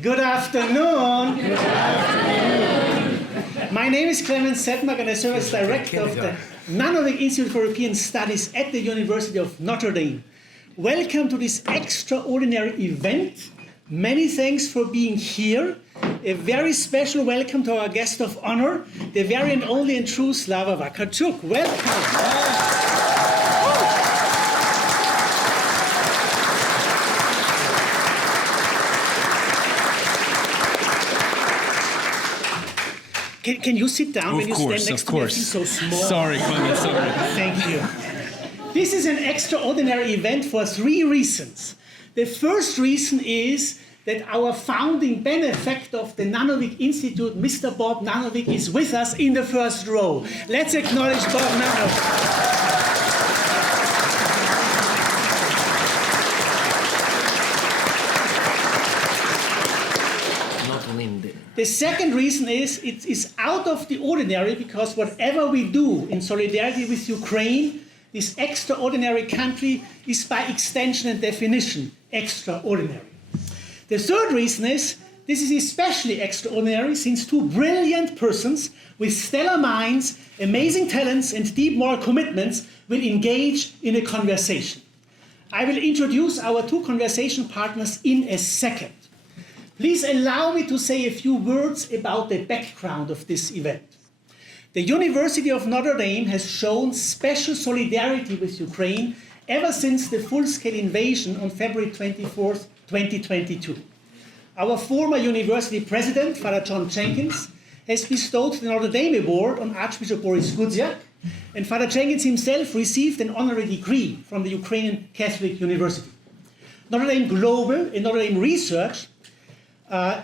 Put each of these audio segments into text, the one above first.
Good afternoon. Good afternoon. My name is Clement Sedmak and I serve as Director of the Nanovic Institute for European Studies at the University of Notre Dame. Welcome to this extraordinary event. Many thanks for being here. A very special welcome to our guest of honor, the very and only and true Slava Vakarchuk. Welcome. Can you sit down when you stand next to me? It's so small. Sorry, Clement, sorry. Thank you. This is an extraordinary event for three reasons. The first reason is that our founding benefactor of the Nanovic Institute, Mr. Bob Nanovic, is with us in the first row. Let's acknowledge Bob Nanovic. The second reason is it is out of the ordinary because whatever we do in solidarity with Ukraine, this extraordinary country is by extension and definition extraordinary. The third reason is this is especially extraordinary since two brilliant persons with stellar minds, amazing talents and deep moral commitments will engage in a conversation. I will introduce our two conversation partners in a second. Please allow me to say a few words about the background of this event. The University of Notre Dame has shown special solidarity with Ukraine ever since the full-scale invasion on February 24th, 2022. Our former university president, Father John Jenkins, has bestowed the Notre Dame Award on Archbishop Boris Gudziak, and Father Jenkins himself received an honorary degree from the Ukrainian Catholic University. Notre Dame Global and Notre Dame Research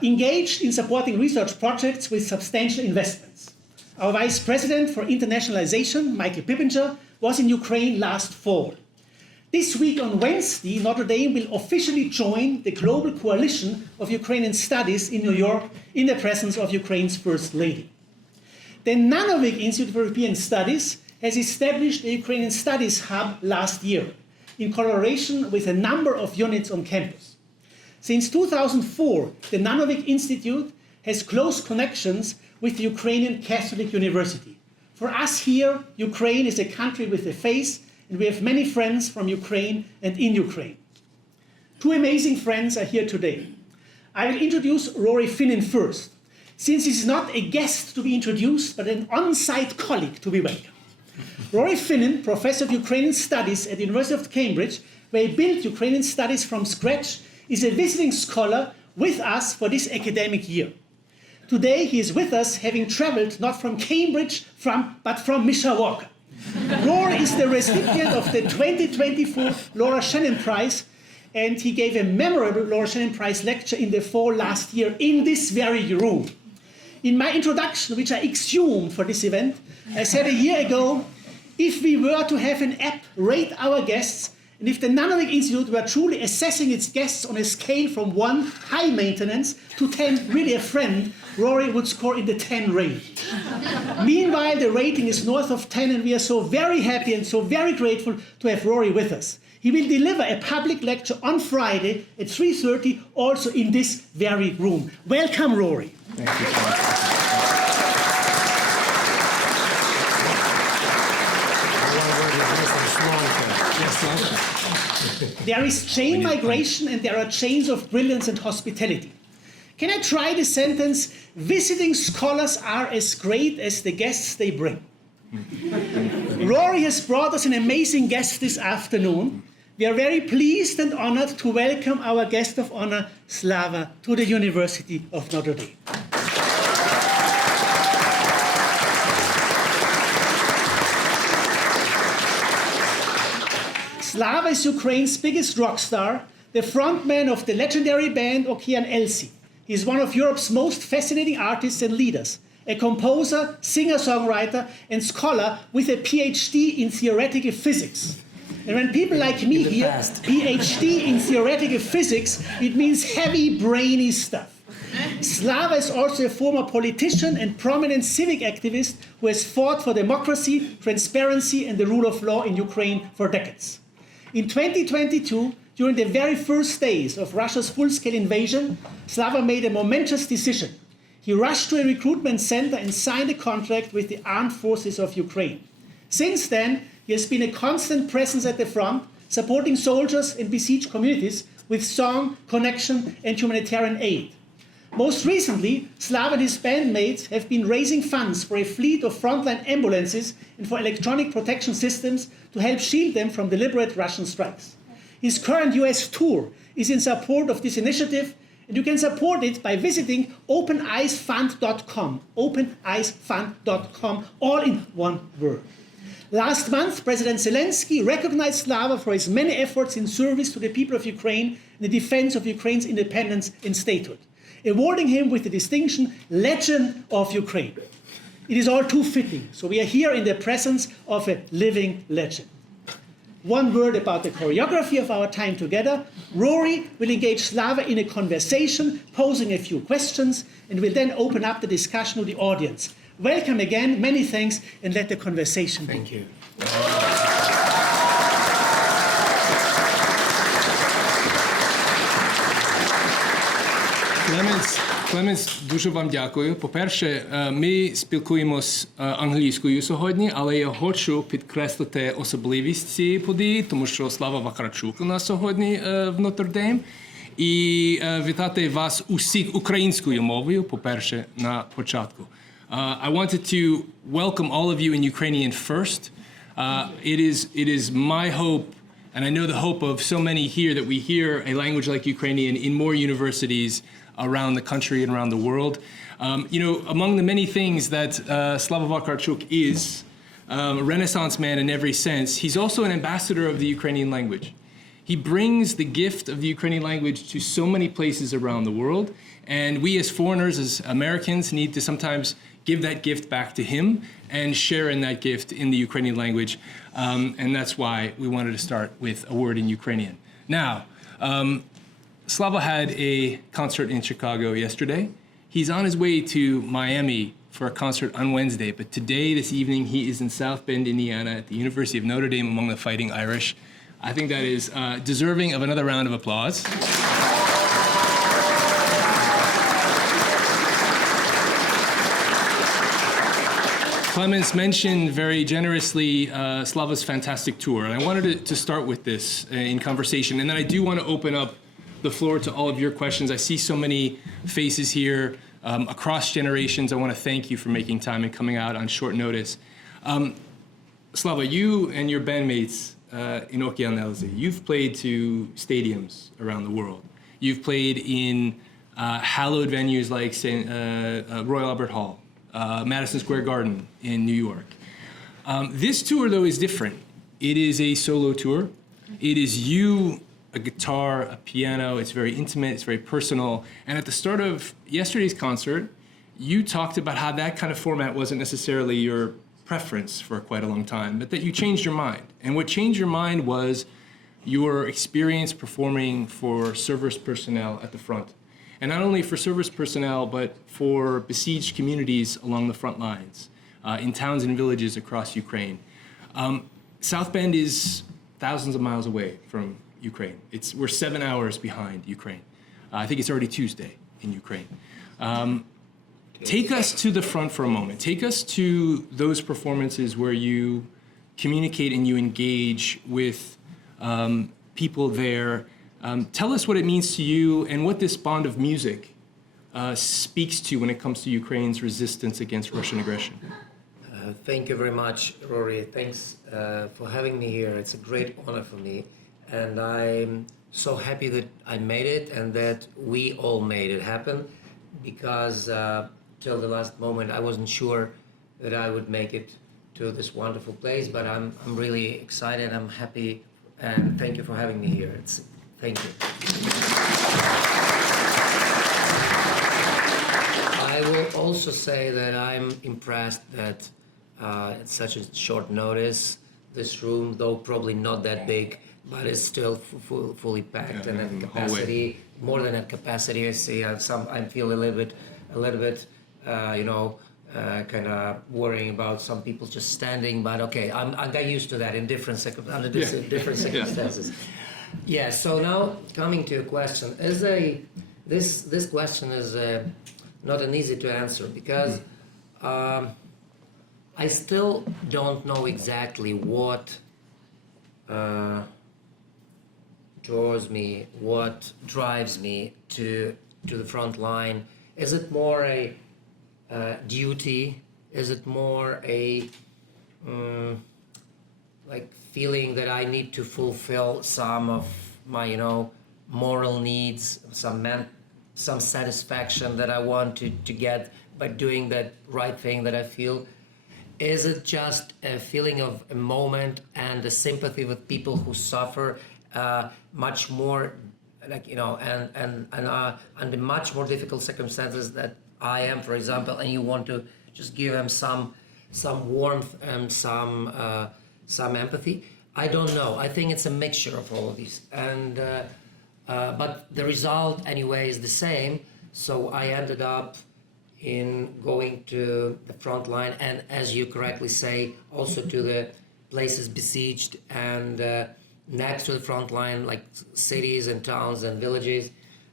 engaged in supporting research projects with substantial investments. Our Vice President for Internationalization, Michael Pippinger, was in Ukraine last fall. This week on Wednesday, Notre Dame will officially join the global coalition of Ukrainian studies in New York in the presence of Ukraine's First Lady. The Nanovic Institute for European Studies has established a Ukrainian Studies Hub last year in collaboration with a number of units on campus. Since 2004, the Nanovic Institute has close connections with the Ukrainian Catholic University. For us here, Ukraine is a country with a face, and we have many friends from Ukraine and in Ukraine. Two amazing friends are here today. I will introduce Rory Finnin first, since he's not a guest to be introduced, but an on-site colleague to be welcomed. Rory Finnin, Professor of Ukrainian Studies at the University of Cambridge, where he built Ukrainian studies from scratch, is a visiting scholar with us for this academic year. Today he is with us having traveled not from Cambridge but from Mishawaka. Rory is the recipient of the 2024 Laura Shannon Prize, and he gave a memorable Laura Shannon Prize lecture in the fall last year in this very room. In my introduction, which I exhumed for this event, I said a year ago, if we were to have an app rate our guests, and if the Nanovic Institute were truly assessing its guests on a scale from 1, high maintenance, to 10, really a friend, Rory would score in the 10 range. Meanwhile, the rating is north of 10, and we are so very happy and so very grateful to have Rory with us. He will deliver a public lecture on Friday at 3:30, also in this very room. Welcome, Rory. Thank you. There is chain migration and there are chains of brilliance and hospitality. Can I try the sentence, visiting scholars are as great as the guests they bring? Rory has brought us an amazing guest this afternoon. We are very pleased and honored to welcome our guest of honor, Slava, to the University of Notre Dame. Slava is Ukraine's biggest rock star, the frontman of the legendary band Okean Elzy. He is one of Europe's most fascinating artists and leaders, a composer, singer-songwriter, and scholar with a PhD in theoretical physics. And when people like me hear PhD in theoretical physics, it means heavy, brainy stuff. Slava is also a former politician and prominent civic activist who has fought for democracy, transparency, and the rule of law in Ukraine for decades. In 2022, During the very first days of Russia's full-scale invasion, Slava made a momentous decision. He rushed to a recruitment center and signed a contract with the armed forces of Ukraine. Since then, he has been a constant presence at the front, supporting soldiers and besieged communities with song, connection, and humanitarian aid. Most recently, Slava and his bandmates have been raising funds for a fleet of frontline ambulances and for electronic protection systems to help shield them from deliberate Russian strikes. His current US tour is in support of this initiative, and you can support it by visiting openeyesfund.com, openeyesfund.com, all in one word. Last month, President Zelensky recognized Slava for his many efforts in service to the people of Ukraine and the defense of Ukraine's independence and statehood, awarding him with the distinction Legend of Ukraine. It is all too fitting, so we are here in the presence of a living legend. One word about the choreography of our time together. Rory will engage Slava in a conversation, posing a few questions, and will then open up the discussion to the audience. Welcome again, many thanks, and let the conversation begin. Thank you. Клеменс, дуже вам дякую. По-перше, ми спілкуємось англійською сьогодні, але я хочу підкреслити особливість цієї події, тому що Слава Вакарчук у нас сьогодні в Нотр-Дейм. І вітати вас усіх українською мовою, по-перше, на початку. I wanted to welcome all of you in Ukrainian first. It is my hope, and I know the hope of so many here, that we hear a language like Ukrainian in more universities around the country and around the world. Among the many things that Slava Vakarchuk is, a Renaissance man in every sense, he's also an ambassador of the Ukrainian language. He brings the gift of the Ukrainian language to so many places around the world, and we as foreigners, as Americans, need to sometimes give that gift back to him and share in that gift in the Ukrainian language, and that's why we wanted to start with a word in Ukrainian. Now, Slava had a concert in Chicago yesterday. He's on his way to Miami for a concert on Wednesday, but today, this evening, he is in South Bend, Indiana at the University of Notre Dame among the Fighting Irish. I think that is deserving of another round of applause. Clemens mentioned very generously Slava's fantastic tour, and I wanted to start with this in conversation, and then I do want to open up the floor to all of your questions. I see so many faces here across generations. I want to thank you for making time and coming out on short notice. Slava, you and your bandmates in Okean Elzy, you've played to stadiums around the world. You've played in hallowed venues like Royal Albert Hall, Madison Square Garden in New York. This tour, though, is different. It is a solo tour. It is you, a guitar, a piano. It's very intimate. It's very personal. And at the start of yesterday's concert, you talked about how that kind of format wasn't necessarily your preference for quite a long time, but that you changed your mind. And what changed your mind was your experience performing for service personnel at the front. And not only for service personnel, but for besieged communities along the front lines, in towns and villages across Ukraine. South Bend is thousands of miles away from Ukraine. We're 7 hours behind Ukraine. I think it's already Tuesday in Ukraine. Take us to the front for a moment. Take us to those performances where you communicate and you engage with people there. Tell us what it means to you and what this bond of music speaks to when it comes to Ukraine's resistance against Russian aggression. Thank you very much, Rory. Thanks for having me here. It's a great honor for me. And I'm so happy that I made it and that we all made it happen, because till the last moment I wasn't sure that I would make it to this wonderful place, but I'm really excited. I'm happy, and thank you for having me here. Thank you. I will also say that I'm impressed that at such a short notice, this room, though probably not that big, but it's still fully packed and at capacity, more than at capacity. I see I feel a little bit, kind of worrying about some people just standing, but okay, I got used to that in different circumstances. Yeah. So now coming to your question, this question is not an easy to answer because I still don't know exactly what draws me, what drives me to the front line. Is it more a duty? Is it more a like feeling that I need to fulfill some of my, moral needs, some satisfaction that I want to get by doing that right thing that I feel? Is it just a feeling of a moment and a sympathy with people who suffer much more, under much more difficult circumstances that I am, for example, and you want to just give them some warmth and some empathy? I don't know. I think it's a mixture of all of these, and but the result anyway is the same. So I ended up in going to the front line, and as you correctly say, also to the places besieged and next to the front line, like cities and towns and villages.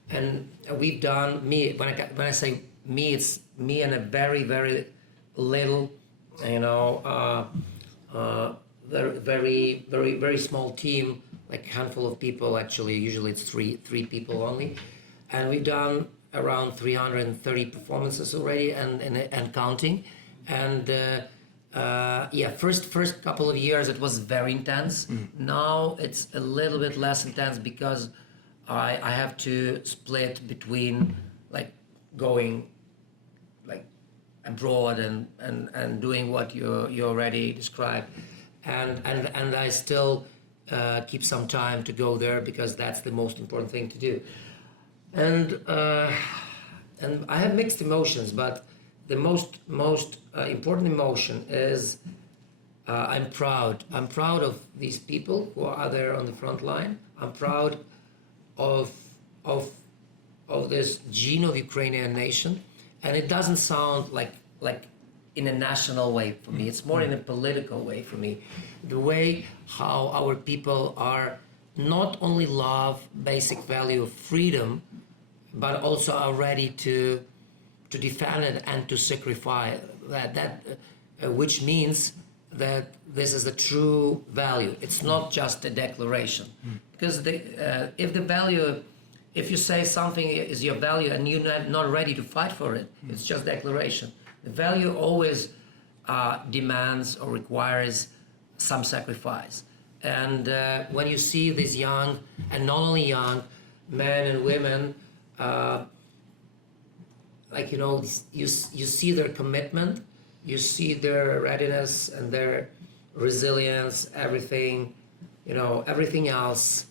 And we've done, when I say me, it's me and a very, very little, very, very, very small team, like a handful of people. Actually, usually it's three people only, and we've done around 330 performances already and counting. And first couple of years it was very intense. Now it's a little bit less intense because I have to split between like going like abroad and doing what you already described, and I still keep some time to go there because that's the most important thing to do. And I have mixed emotions, but the most important emotion is I'm proud. I'm proud of these people who are there on the front line. I'm proud of this gene of Ukrainian nation, and it doesn't sound like in a national way for me. It's more in a political way for me. The way how our people are not only love basic value of freedom, but also are ready to defend it and to sacrifice that which means that this is a true value. It's not just a declaration, because if you say something is your value and you're not ready to fight for it, it's just declaration. The value always demands or requires some sacrifice. And when you see these young, and not only young, men and women, you see their commitment, you see their readiness and their resilience, everything else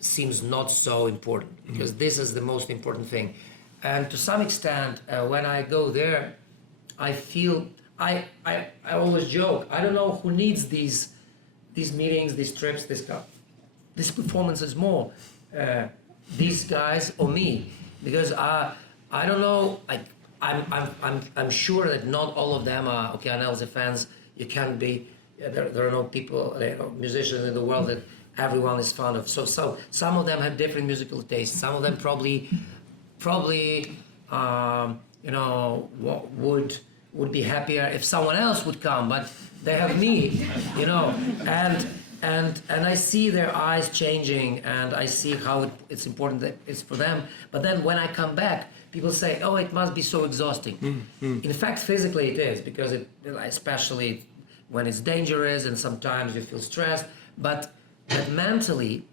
seems not so important, because this is the most important thing. And to some extent, when I go there, I feel, I always joke, I don't know who needs these meetings, these trips, these performances more, these guys or me, because I don't know, like I'm sure that not all of them are Okean Elzy fans. You can't be. There are no people, musicians in the world that everyone is fond of. So some of them have different musical tastes. Some of them probably would be happier if someone else would come, but they have me, and I see their eyes changing, and I see how it's important that it's for them. But then when I come back, people say, "Oh, it must be so exhausting." In fact, physically it is, because especially when it's dangerous and sometimes you feel stressed. But mentally,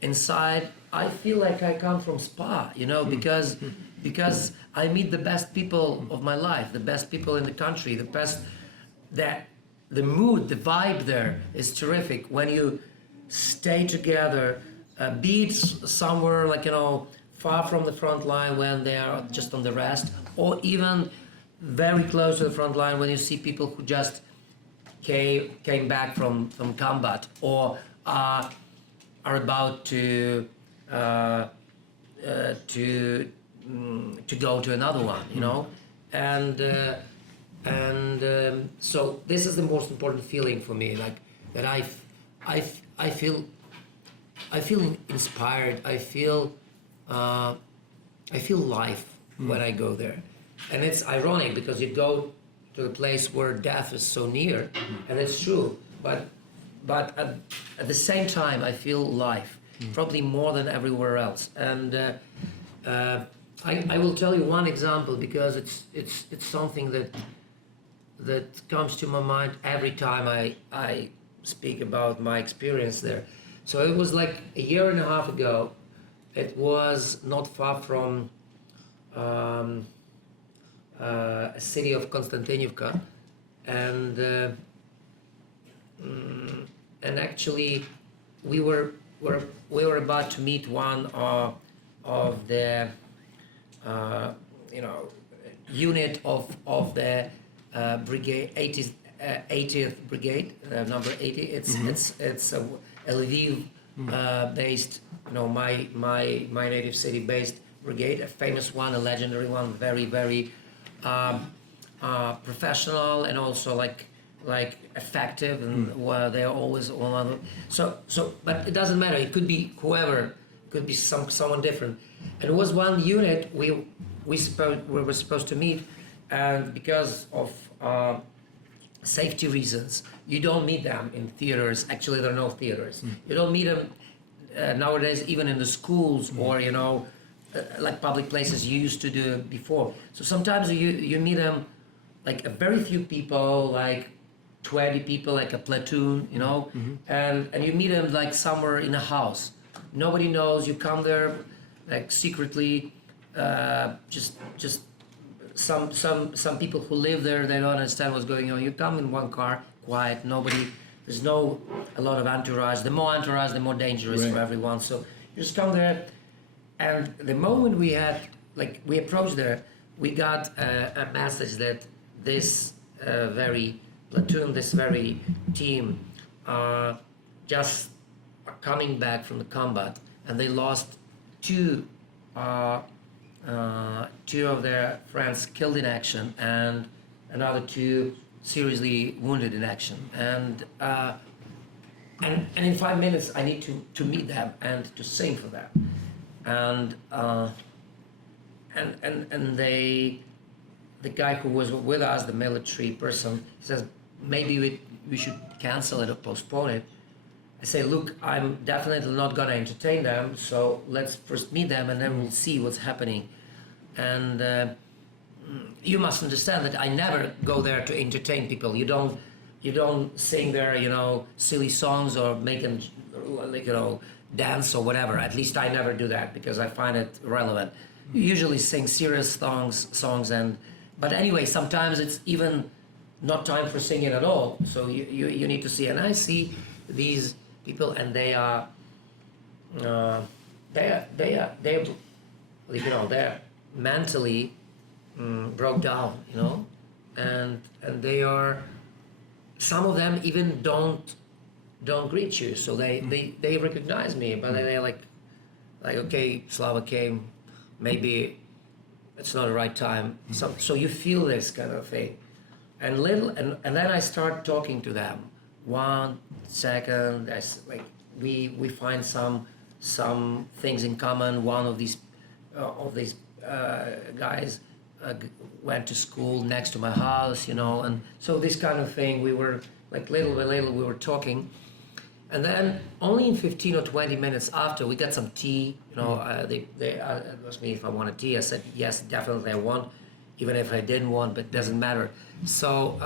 inside, I feel like I come from spa, because I meet the best people of my life, the best people in the country, the mood, the vibe there is terrific when you stay together, be it somewhere far from the front line when they are just on the rest, or even very close to the front line when you see people who just came back from combat, or are about to go to another one, and so this is the most important feeling for me, like that I feel I feel inspired. I feel life when I go there, and it's ironic because you go to a place where death is so near, and it's true. But at the same time, I feel life, probably more than everywhere else. And I will tell you one example because it's something that comes to my mind every time I speak about my experience there. So it was like a year and a half ago. It was not far from a city of Konstantinivka, and actually we were about to meet one of the unit of the brigade 80th brigade, number 80. It's a Lviv based, my native city based brigade, a famous one, a legendary one, very professional, and also like effective, and they're always on. But it doesn't matter. It could be whoever, it could be someone different. And it was one unit we were supposed to meet, and because of safety reasons, you don't meet them in theaters. Actually, there are no theaters. You don't meet them nowadays, even in the schools or like public places you used to do before. So sometimes you meet them like a very few people, like 20 people, like a platoon, and you meet them like somewhere in a house. Nobody knows. You come there like secretly, just some people who live there, they don't understand what's going on. You come in one car, quiet, nobody. There's a lot of entourage. The more entourage, the more dangerous for everyone. So you just come there, and the moment we approached there, we got a message that this very platoon, this very team, just are coming back from the combat, and they lost two of their friends killed in action, and another two seriously wounded in action. And in 5 minutes I need to meet them and to sing for them. And the guy who was with us, the military person, says maybe we should cancel it or postpone it. I say, look, I'm definitely not gonna entertain them, so let's first meet them and then we'll see what's happening. And you must understand that I never go there to entertain people. You don't sing there, silly songs or make them dance or whatever. At least I never do that because I find it irrelevant. You usually sing serious songs, but anyway, sometimes it's even not time for singing at all. So you need to see, and I see these people, and they're mentally broke down, and they are, some of them even don't greet you, so they recognize me, but they're like okay, Slava came, maybe it's not the right time. So you feel this kind of thing, and then I start talking to them. 1 second, we find some things in common. One of these guys went to school next to my house, and so this kind of thing. We were like little by little we were talking, and then only in 15 or 20 minutes after we got some tea. They asked me if I wanted tea. I said yes, definitely I want, even if I didn't want, but it doesn't matter. So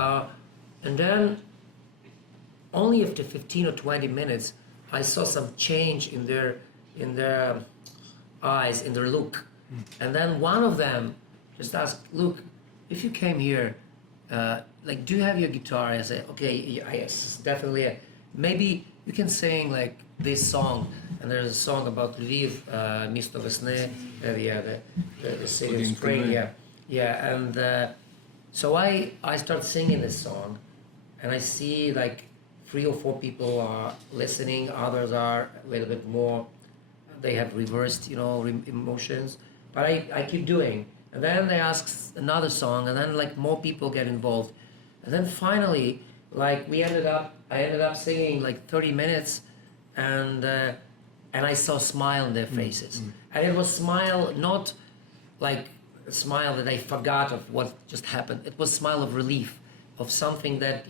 and then only after 15 or 20 minutes I saw some change in their eyes, in their look. And then one of them just asked, look, if you came here, do you have your guitar? I said, okay, yes, definitely. Maybe you can sing like this song. And there's a song about Lviv, Misto Vesne, the city of spring. Yeah. And so I start singing this song, and I see like 3 or 4 people are listening, others are a little bit more, they have reversed, emotions. But I keep doing. And then they ask another song, and then like more people get involved. And then finally, like I ended up singing like 30 minutes, and and I saw a smile on their faces. And it was smile, not like a smile that I forgot of what just happened. It was smile of relief, of something that,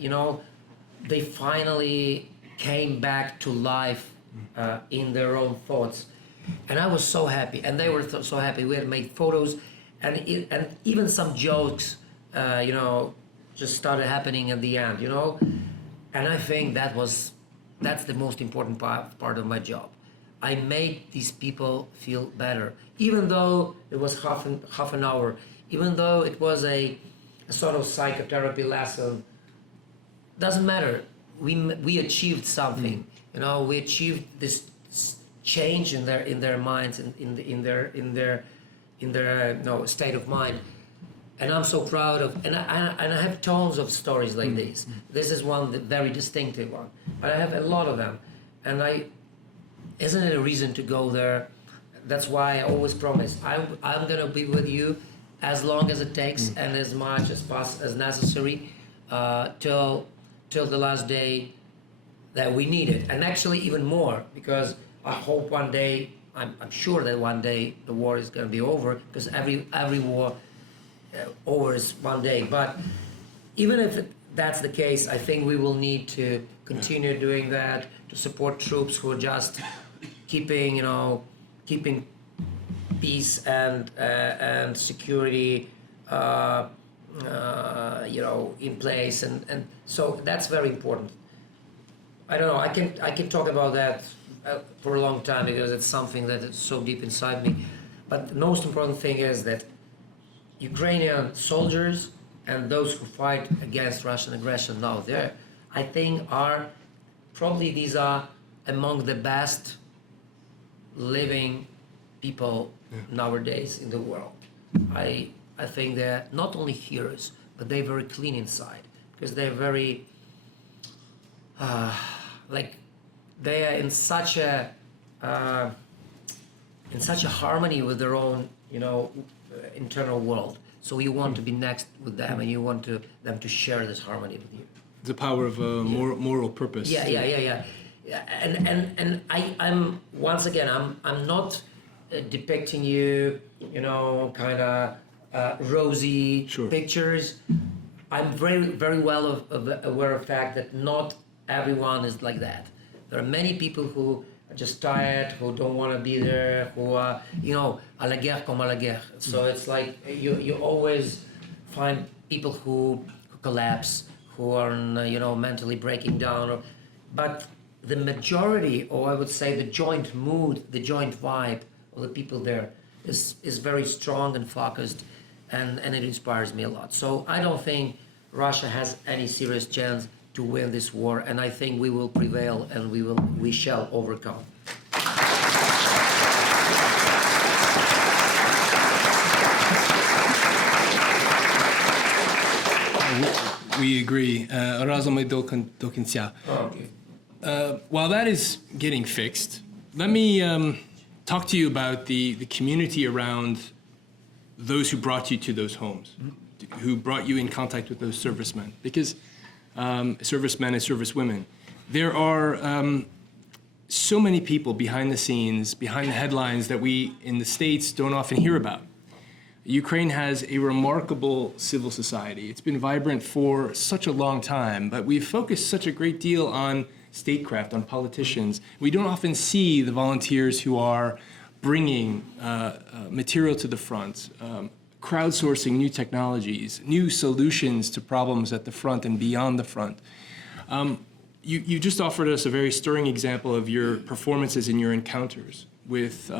they finally came back to life in their own thoughts. And I was so happy, and they were so happy. We had made photos, and even some jokes, just started happening at the end, And I think that's the most important part of my job. I made these people feel better, even though it was half an hour, even though it was a sort of psychotherapy lesson. Doesn't matter. We achieved something. We achieved this change in their minds, in their state of mind. And I'm so proud of, and I have tons of stories like this. This is one, the very distinctive one, but I have a lot of them, and isn't it a reason to go there? That's why I always promise I'm gonna be with you as long as it takes and as much as necessary till the last day that we need it, and actually even more, because I hope one day, I'm sure that one day the war is gonna be over, because every war over is one day. But even if that's the case, I think we will need to continue doing that, to support troops who are just keeping peace and security in place, and so that's very important. I don't know, I can talk about that for a long time, because it's something that is so deep inside me. But the most important thing is that Ukrainian soldiers and those who fight against Russian aggression now there, I think these are among the best living people nowadays in the world. I think they're not only heroes, but they're very clean inside, because they're very they are in such a harmony with their own internal world. So you want to be next with them, and you want them to share this harmony with you. The power of moral purpose. Yeah. And I'm once again, I'm not depicting you, kind of rosy pictures. I'm very, very well aware of the fact that not everyone is like that. There are many people who are just tired, who don't want to be there, who are, à la guerre comme à la guerre. So it's like you always find people who collapse, who are, mentally breaking down. But the majority, or I would say the joint mood, the joint vibe of the people there is very strong and focused, and it inspires me a lot. So I don't think Russia has any serious chance to win this war, and I think we will prevail, and we shall overcome. We agree. While that is getting fixed, let me talk to you about the community around those who brought you to those homes, who brought you in contact with those servicemen. Because servicemen and servicewomen, there are so many people behind the scenes, behind the headlines that we in the States don't often hear about. Ukraine has a remarkable civil society. It's been vibrant for such a long time, but we've focused such a great deal on statecraft, on politicians. We don't often see the volunteers who are bringing material to the front, crowdsourcing new technologies, new solutions to problems at the front and beyond the front. You just offered us a very stirring example of your performances and your encounters with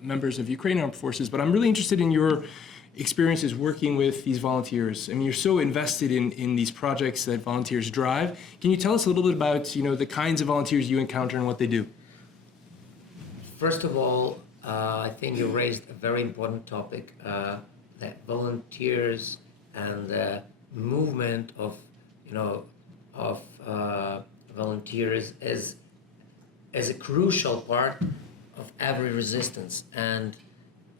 members of Ukrainian armed forces, but I'm really interested in your experiences working with these volunteers. I mean, you're so invested in these projects that volunteers drive. Can you tell us a little bit about, the kinds of volunteers you encounter and what they do? First of all, I think you raised a very important topic, that volunteers and the movement of volunteers is a crucial part of every resistance. And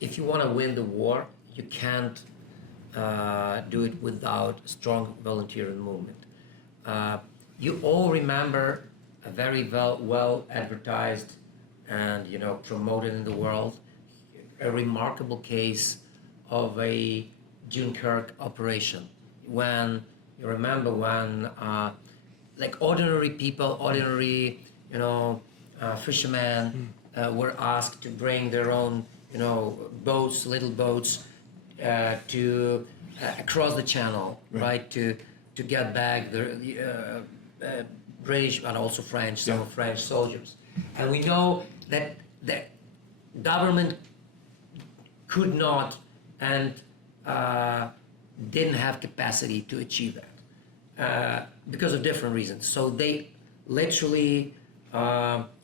if you want to win the war, you can't do it without a strong volunteering movement. You all remember a very well advertised and promoted in the world. A remarkable case of a Dunkirk operation. When you remember when like ordinary people, ordinary fishermen were asked to bring their own boats, little boats, to across the channel, right, to get back the British and also French, some French soldiers. And we know that the government could not and didn't have capacity to achieve that because of different reasons. So they literally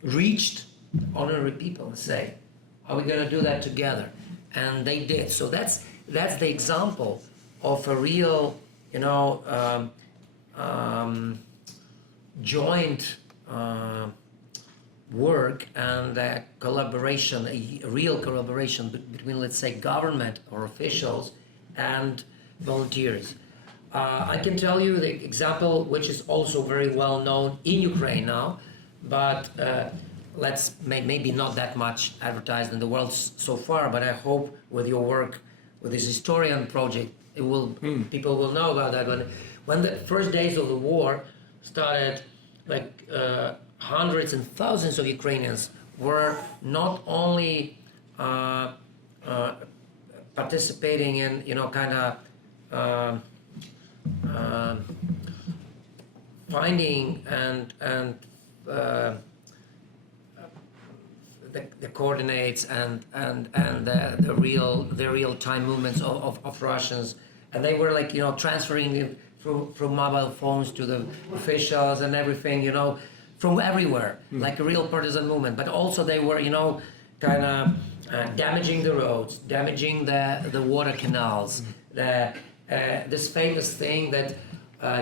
reached ordinary people and say, are we going to do that together? And they did. So that's the example of a real, joint work and collaboration, a real collaboration between, let's say, government or officials and volunteers. I can tell you the example, which is also very well known in Ukraine now, but let's maybe not that much advertised in the world so far, but I hope with your work, with this historian project, it will people will know about that. When the first days of the war started, like hundreds and thousands of Ukrainians were not only participating in finding and the coordinates and the real time movements of Russians, and they were like transferring it from mobile phones to the officials and everything, from everywhere, like a real partisan movement. But also they were damaging the roads, damaging the water canals. This famous thing that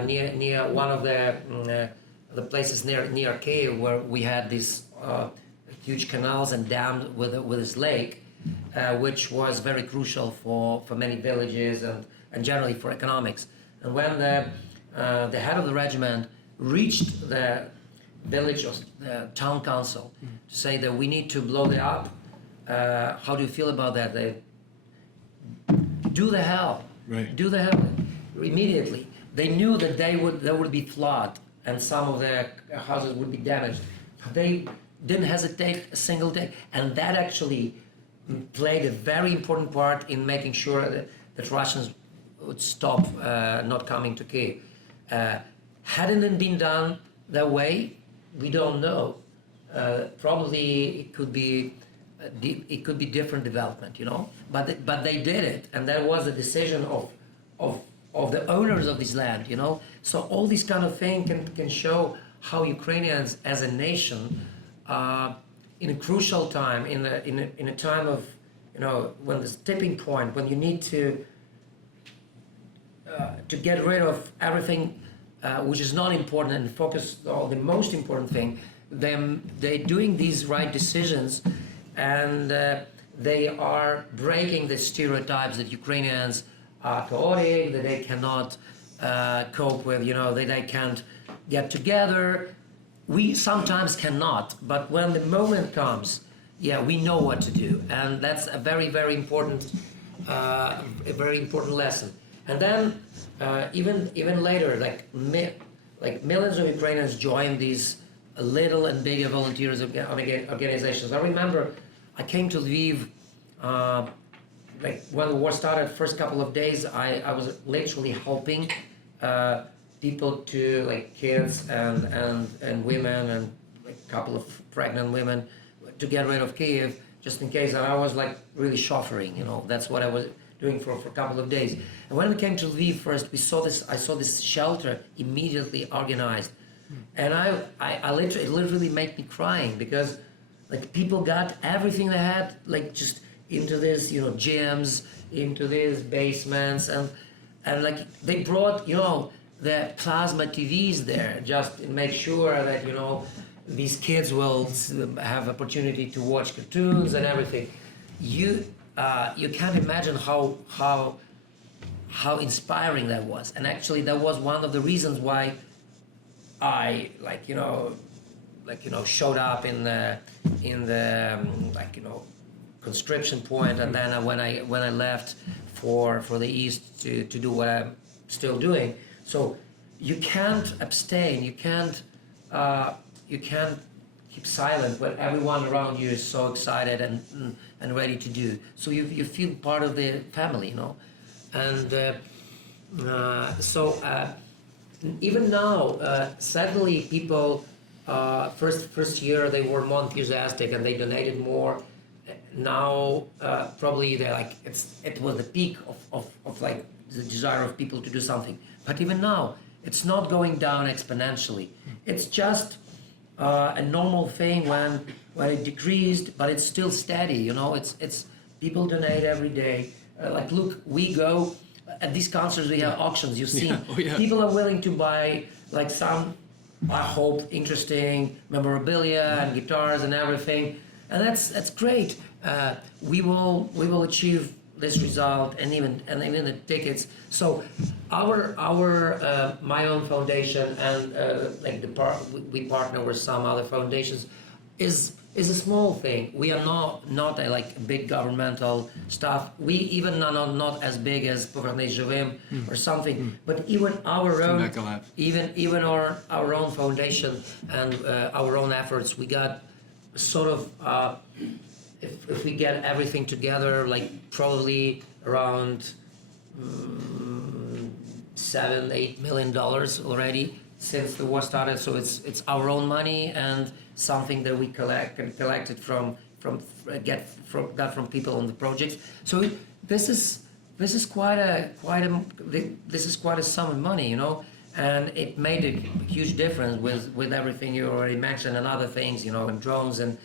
near one of the places near Kiev, where we had these huge canals and dams with this lake, which was very crucial for many villages and generally for economics. And when the head of the regiment reached the village or the town council to say that we need to blow it up, how do you feel about that? They do the hell, do the hell immediately. They knew that there would be flood and some of their houses would be damaged. They didn't hesitate a single day, and that actually played a very important part in making sure that Russians would stop not coming to Kiev. Hadn't it been done that way, we don't know. Probably it could be different development, But they did it, and that was a decision of the owners of this land, So all these kind of things can show how Ukrainians as a nation, in a crucial time, in a time of when there's tipping point, when you need to get rid of everything which is not important and focus on the most important thing, they're doing these right decisions, and they are breaking the stereotypes that Ukrainians are chaotic, that they cannot cope with, that they can't get together. We sometimes cannot, but when the moment comes, we know what to do, and that's a very, very important, lesson. And then even later, like millions of Ukrainians joined these little and bigger volunteers organizations. I remember I came to Lviv. Like when the war started, first couple of days, I was literally helping people to, like, kids and women and a couple of pregnant women to get rid of Kiev, just in case. And I was like really chauffeuring, that's what I was doing for a couple of days. And when we came to Lviv first, I saw this shelter immediately organized, and I literally made me crying, because like people got everything they had, like just into this, gyms, into these basements, and like they brought, the plasma TVs there just to make sure that, these kids will have opportunity to watch cartoons and everything. You can't imagine how inspiring that was. And actually that was one of the reasons why I showed up in the conscription point, and then when I left for the East to do what I'm still doing. So you can't abstain. You can't keep silent when everyone around you is so excited and ready to do. So you feel part of the family, and even now, sadly, people first year they were more enthusiastic and they donated more. Now probably it was the peak of like the desire of people to do something. But even now, it's not going down exponentially. It's just a normal thing when it decreased, but it's still steady. It's people donate every day. Look, we go at these concerts. We have auctions. You've seen people are willing to buy some, I hope, interesting memorabilia and guitars and everything, and that's great. We will achieve this result and even the tickets. So our my own foundation and we partner with some other foundations is a small thing. We are not a big governmental stuff. We even not as big as Povernej Živim or something. But even our own our own foundation and our own efforts, we got sort of. If we get everything together, probably around $7-8 million already since the war started. So it's our own money and something that we collected from people on the projects. So this is quite a sum of money, and it made a huge difference with everything you already mentioned and other things, and drones and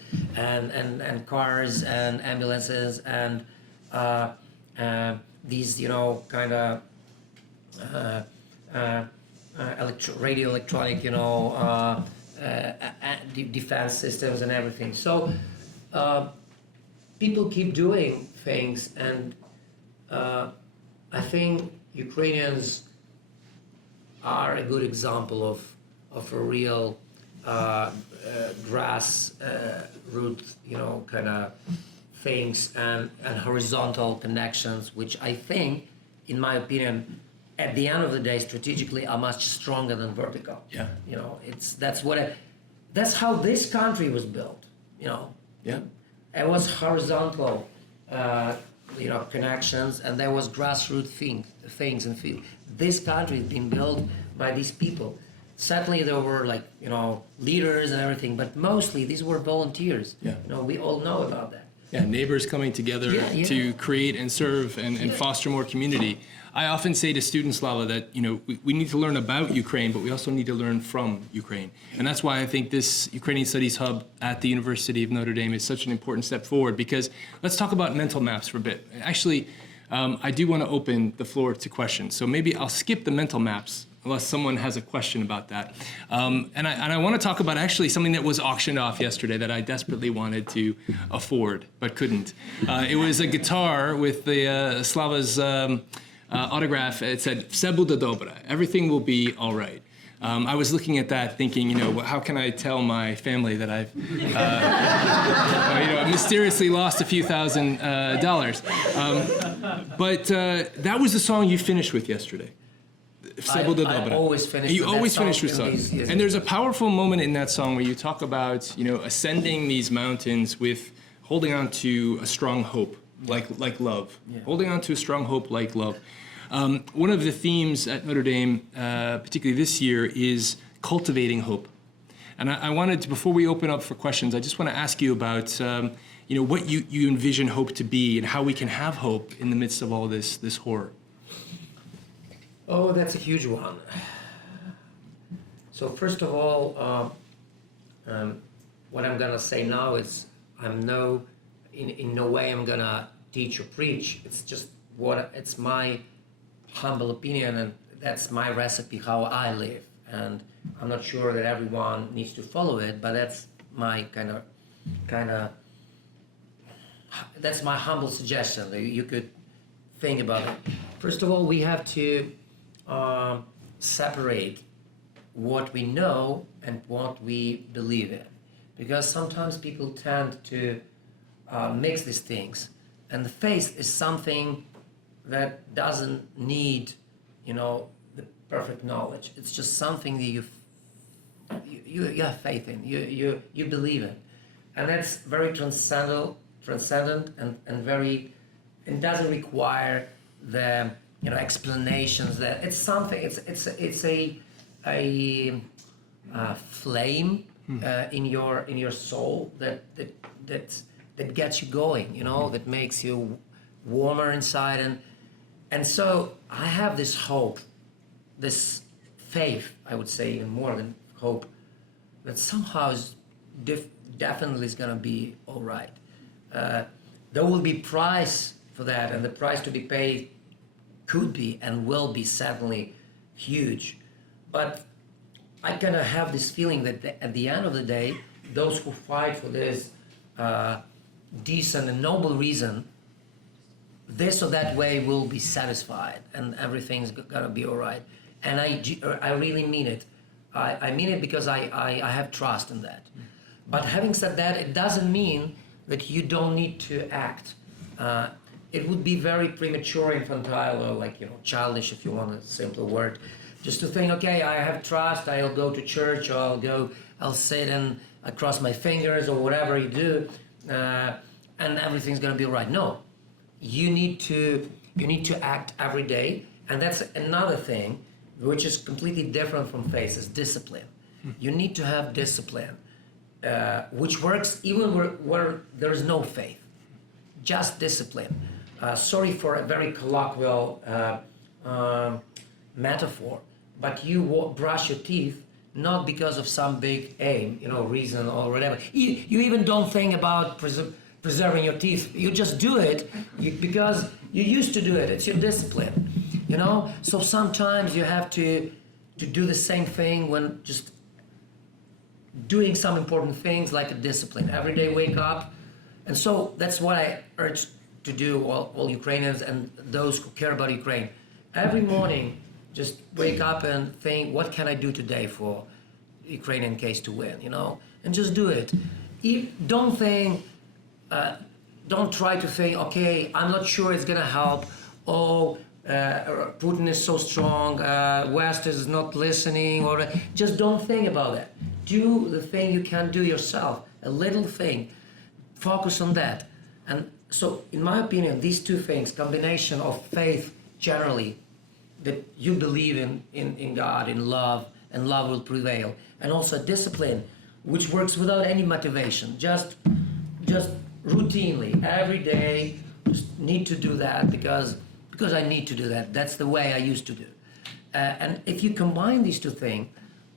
cars and ambulances and these, kind of radio electronic, defense systems and everything. So people keep doing things, and I think Ukrainians are a good example of a real grass root, kind of things and horizontal connections, which I think, in my opinion, at the end of the day, strategically are much stronger than vertical. Yeah. That's how this country was built. Yeah. It was horizontal, connections, and there was grassroots things and feel. This country is being built by these people. Certainly there were leaders and everything, but mostly these were volunteers. Yeah. We all know about that. Yeah, neighbors coming together to create and serve and foster more community. I often say to students, Slava, that we need to learn about Ukraine, but we also need to learn from Ukraine. And that's why I think this Ukrainian Studies Hub at the University of Notre Dame is such an important step forward, because let's talk about mental maps for a bit. Actually, I do want to open the floor to questions. So maybe I'll skip the mental maps unless someone has a question about that. And I want to talk about actually something that was auctioned off yesterday that I desperately wanted to afford but couldn't. It was a guitar with the Slava's autograph. It said, "Vse bude dobre," everything will be all right. I was looking at that thinking, how can I tell my family that I've mysteriously lost a few $1,000s. But that was the song you finished with yesterday. I always finish. You always finish with songs. And there's a powerful moment in that song where you talk about, ascending these mountains with holding on to a strong hope, like love. Yeah. Holding on to a strong hope like love. One of the themes at Notre Dame, particularly this year, is cultivating hope. And I wanted to, before we open up for questions, I just want to ask you about, what you envision hope to be and how we can have hope in the midst of all this horror. Oh, that's a huge one. So first of all, what I'm gonna say now is in no way I'm gonna teach or preach. It's just it's my humble opinion, and that's my recipe how I live. And I'm not sure that everyone needs to follow it, but that's my kind of that's my humble suggestion that you could think about it. First of all, we have to separate what we know and what we believe in. because sometimes people tend to mix these things, and the faith is something that doesn't need, the perfect knowledge. It's just something that you have faith in, you believe in, and that's very transcendent and very, it doesn't require the explanations. That it's something, it's a flame in your soul that gets you going, that makes you warmer inside, and so I have this hope, this faith, I would say, even more than hope, that somehow is definitely is going to be all right. There will be price for that, and the price to be paid could be and will be certainly huge. But I kind of have this feeling that at the end of the day, those who fight for this decent and noble reason, this or that way will be satisfied, and everything's gonna be all right. And I really mean it. I mean it because I have trust in that. But having said that, it doesn't mean that you don't need to act. It would be very premature, infantile, or childish, if you want a simpler word, just to think, okay, I have trust, I'll go to church, or I'll sit and I cross my fingers, or whatever you do, and everything's gonna be all right. No, you need to act every day, and that's another thing which is completely different from faith, is discipline. You need to have discipline, which works even where there is no faith. Just discipline. Sorry for a very colloquial metaphor, but you brush your teeth not because of some big aim, reason or whatever. You even don't think about preserving your teeth. You just do it because you used to do it. It's your discipline, So sometimes you have to do the same thing when just doing some important things, like a discipline. Every day wake up. And so that's what I urge to do all Ukrainians and those who care about Ukraine. Every morning, just wake up and think, what can I do today for Ukrainian case to win, And just do it. Don't think, don't try to think, okay, I'm not sure it's gonna help. Putin is so strong, West is not listening, or just don't think about that. Do the thing you can do yourself, a little thing. Focus on that. And so, in my opinion, these two things, combination of faith generally, that you believe in God, in love, and love will prevail, and also discipline, which works without any motivation, just routinely, every day, just need to do that because I need to do that. That's the way I used to do. And if you combine these two things,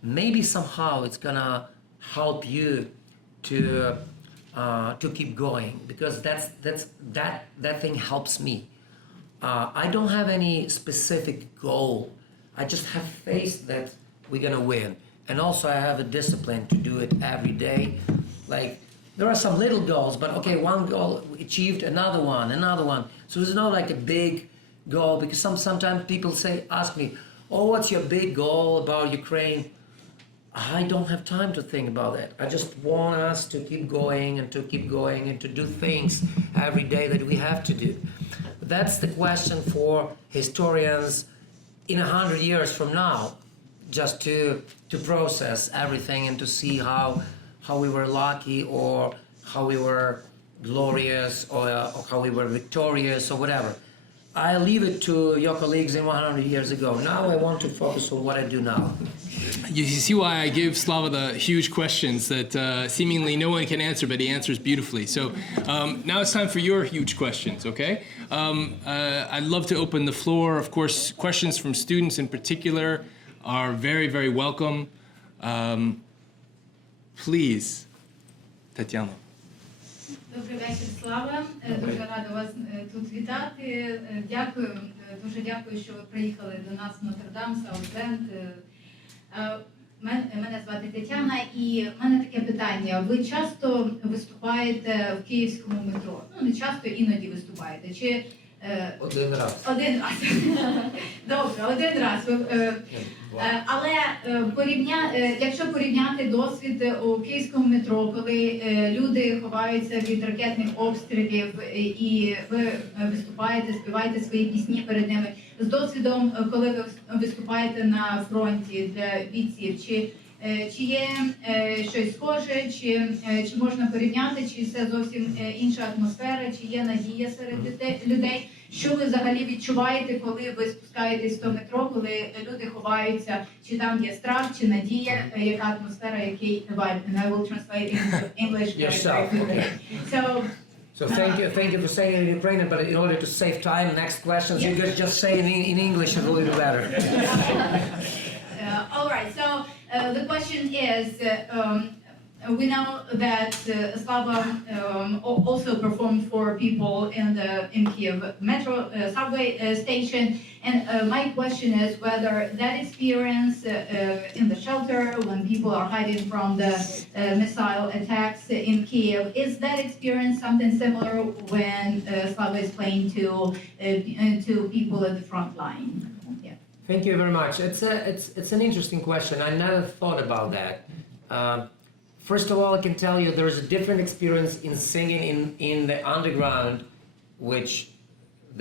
maybe somehow it's gonna help you to keep going, because that thing helps me. I don't have any specific goal. I just have faith that we're gonna win, and also I have a discipline to do it every day. Like, there are some little goals, but okay, one goal achieved, another one. So there's not like a big goal, because sometimes people ask me, oh, what's your big goal about Ukraine? I don't have time to think about that. I just want us to keep going and to do things every day that we have to do. That's the question for historians in 100 years from now, just to process everything and to see how we were lucky, or how we were glorious, or how we were victorious, or whatever. I leave it to your colleagues in 100 years ago. Now I want to focus on what I do now. You see why I give Slava the huge questions that seemingly no one can answer, but he answers beautifully. So now it's time for your huge questions, okay? I'd love to open the floor. Of course, questions from students in particular are very, very welcome. Please, Tatiana. Добрий вечір, Слава. Дуже рада вас тут вітати. Дякую, дуже дякую, що ви приїхали до нас в Нотр-Дам, Саутленд. Мене звати Тетяна, і в мене таке питання. Ви часто виступаєте в київському метро? Ну, не часто, іноді виступаєте. Чи Один раз. Один раз. Добре, один раз. Але якщо порівняти досвід у київському метро, коли люди ховаються від ракетних обстрілів і ви виступаєте, співаєте свої пісні перед ними, з досвідом, коли ви виступаєте на фронті для бійців, чи є щось схоже, чи можна порівняти, чи це зовсім інша атмосфера, чи є надія серед людей? Що ви взагалі відчуваєте, коли ви спускаєтесь до метро, коли люди ховаються, чи там є страх, чи надія, яка атмосфера, який vibe? And I will translate into English. Yourself, okay. So thank you for saying it in Ukrainian, but in order to save time, next questions, you guys just say in English, it will be better. All right, so the question is, we know that Slava also performed for people in Kiev metro subway station, and my question is whether that experience in the shelter when people are hiding from the missile attacks in Kiev, is that experience something similar when Slava is playing to people at the front line? Yeah. Thank you very much. It's an interesting question. I never thought about that. First of all, I can tell you there's a different experience in singing in the underground, which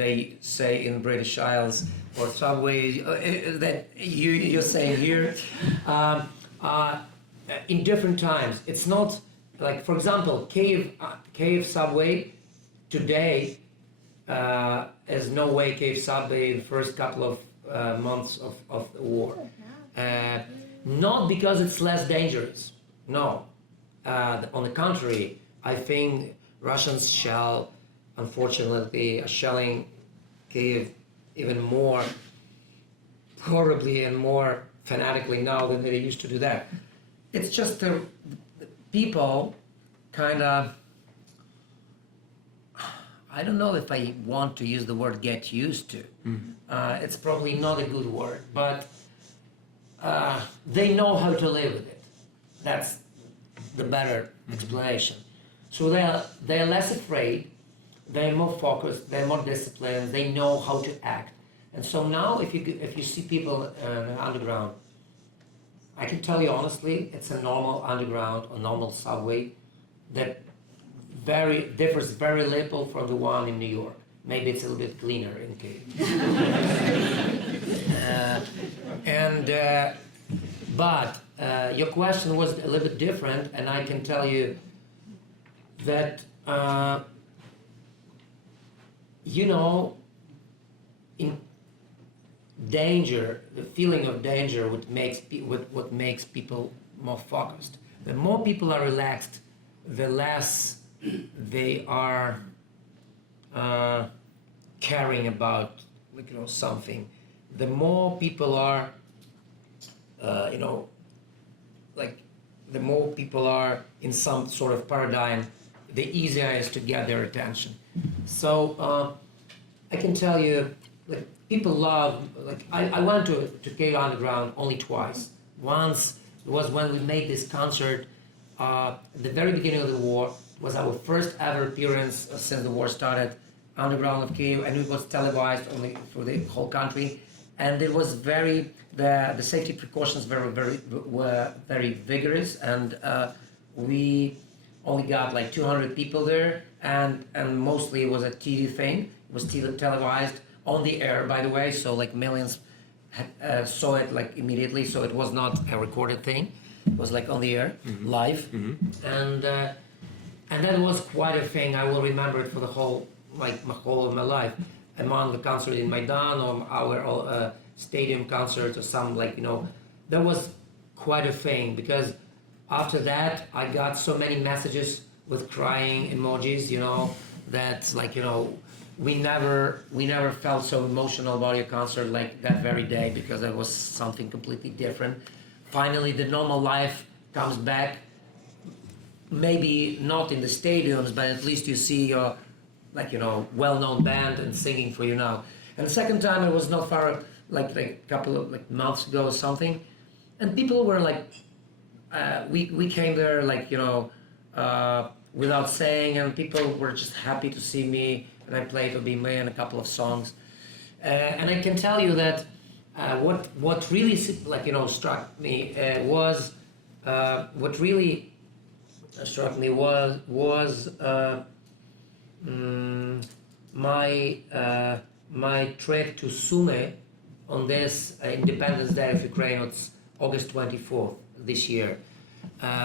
they say in British Isles or subway that you're saying here. In different times, it's not like, for example, Kiev subway today is no way Kiev subway in the first couple of months of the war. Not because it's less dangerous. No. On the contrary, I think Russians unfortunately, are shelling Kiev even more horribly and more fanatically now than they used to do that. It's just the people kind of, I don't know if I want to use the word get used to. It's probably not a good word, but they know how to live with it. That's the better explanation. So they're less afraid, they're more focused, they're more disciplined, they know how to act. And so now if you see people in the underground, I can tell you honestly, it's a normal underground or normal subway that differs very little from the one in New York. Maybe it's a little bit cleaner in Kyiv. But your question was a little bit different, and I can tell you that, in danger, the feeling of danger, what makes people more focused. The more people are relaxed, the less they are caring about, something. The more people are the more people are in some sort of paradigm, the easier it is to get their attention. So I can tell you, people love, I went to Kyiv Underground only twice. Once was when we made this concert at the very beginning of the war. It was our first ever appearance since the war started, underground of Kyiv, and it was televised only for the whole country. And it was the safety precautions were very vigorous, and we only got like 200 people there, and mostly it was a TV thing. It was televised on the air, by the way, so like millions saw it like immediately, so it was not a recorded thing. It was like on the air, live, and that was quite a thing. I will remember it for the whole of my life. Among the concert in Maidan or our stadium concerts or some that was quite a thing, because after that I got so many messages with crying emojis, that we never felt so emotional about your concert like that very day, because it was something completely different. Finally, the normal life comes back. Maybe not in the stadiums, but at least you see your well-known band and singing for you now. And the second time it was not far, like a couple of months ago or something, and people were we came there without saying, and people were just happy to see me, and I played Obime and a couple of songs. And I can tell you that what really struck me was what really struck me was my trip to Sumy on this Independence Day of Ukraine. It's August 24th this year.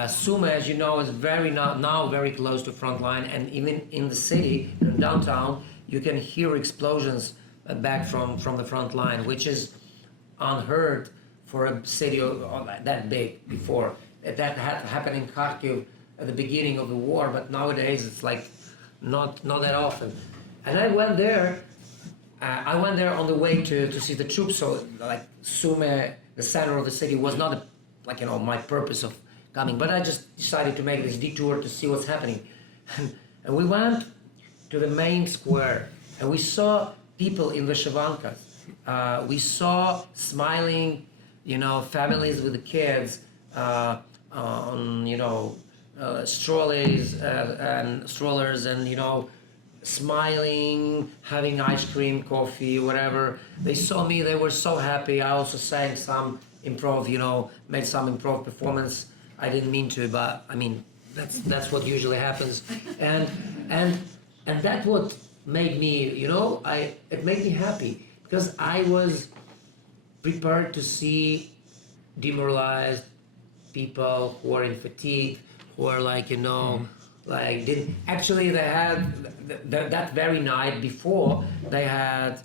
Sumy, as you know, is now very close to front line, and even in the city, in downtown, you can hear explosions back from the front line, which is unheard for a city that big before. That had happened in Kharkiv at the beginning of the war, but nowadays it's like not that often. And I went there on the way to see the troops, so like Sumy, the center of the city, was not my purpose of coming, but I just decided to make this detour to see what's happening. And we went to the main square, and we saw people in vyshyvankas. We saw smiling, families with the kids on, strollers and, smiling, having ice cream, coffee, whatever. They saw me, they were so happy. I also sang some improv, made some improv performance. I didn't mean to, but I mean, that's what usually happens. And that's what made me, it made me happy, because I was prepared to see demoralized people who are in fatigue, who are didn't actually. They had that very night before, they had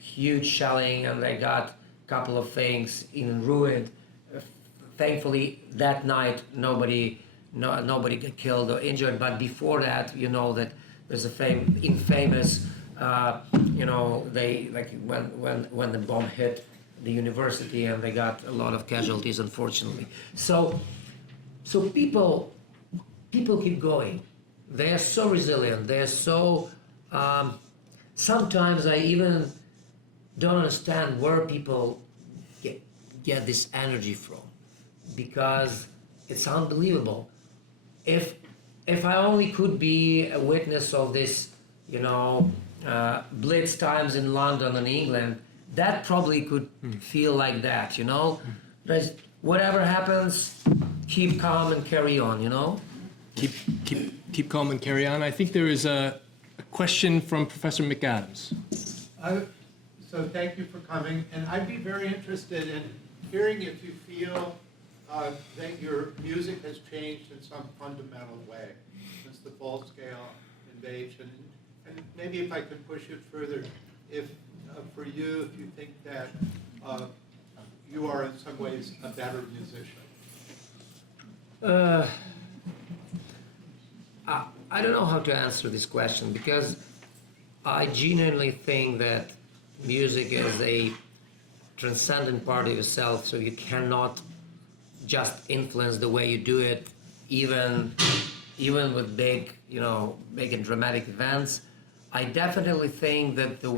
huge shelling, and they got a couple of things in ruin. Thankfully, that night nobody got killed or injured. But before that, that there's a infamous, they when the bomb hit the university, and they got a lot of casualties, unfortunately. So people keep going. They are so resilient. They are so. Sometimes I even don't understand where people get this energy from, because it's unbelievable. If I only could be a witness of this, blitz times in London and England, that probably could feel like that, But whatever happens, keep calm and carry on, Keep calm and carry on. I think there is a question from Professor McAdams. So thank you for coming, and I'd be very interested in hearing if you feel that your music has changed in some fundamental way since the full-scale invasion. And maybe if I could push it further, if for you, if you think that you are in some ways a better musician. I don't know how to answer this question, because I genuinely think that music is a transcendent part of yourself, so you cannot just influence the way you do it, even with big and dramatic events. I definitely think that the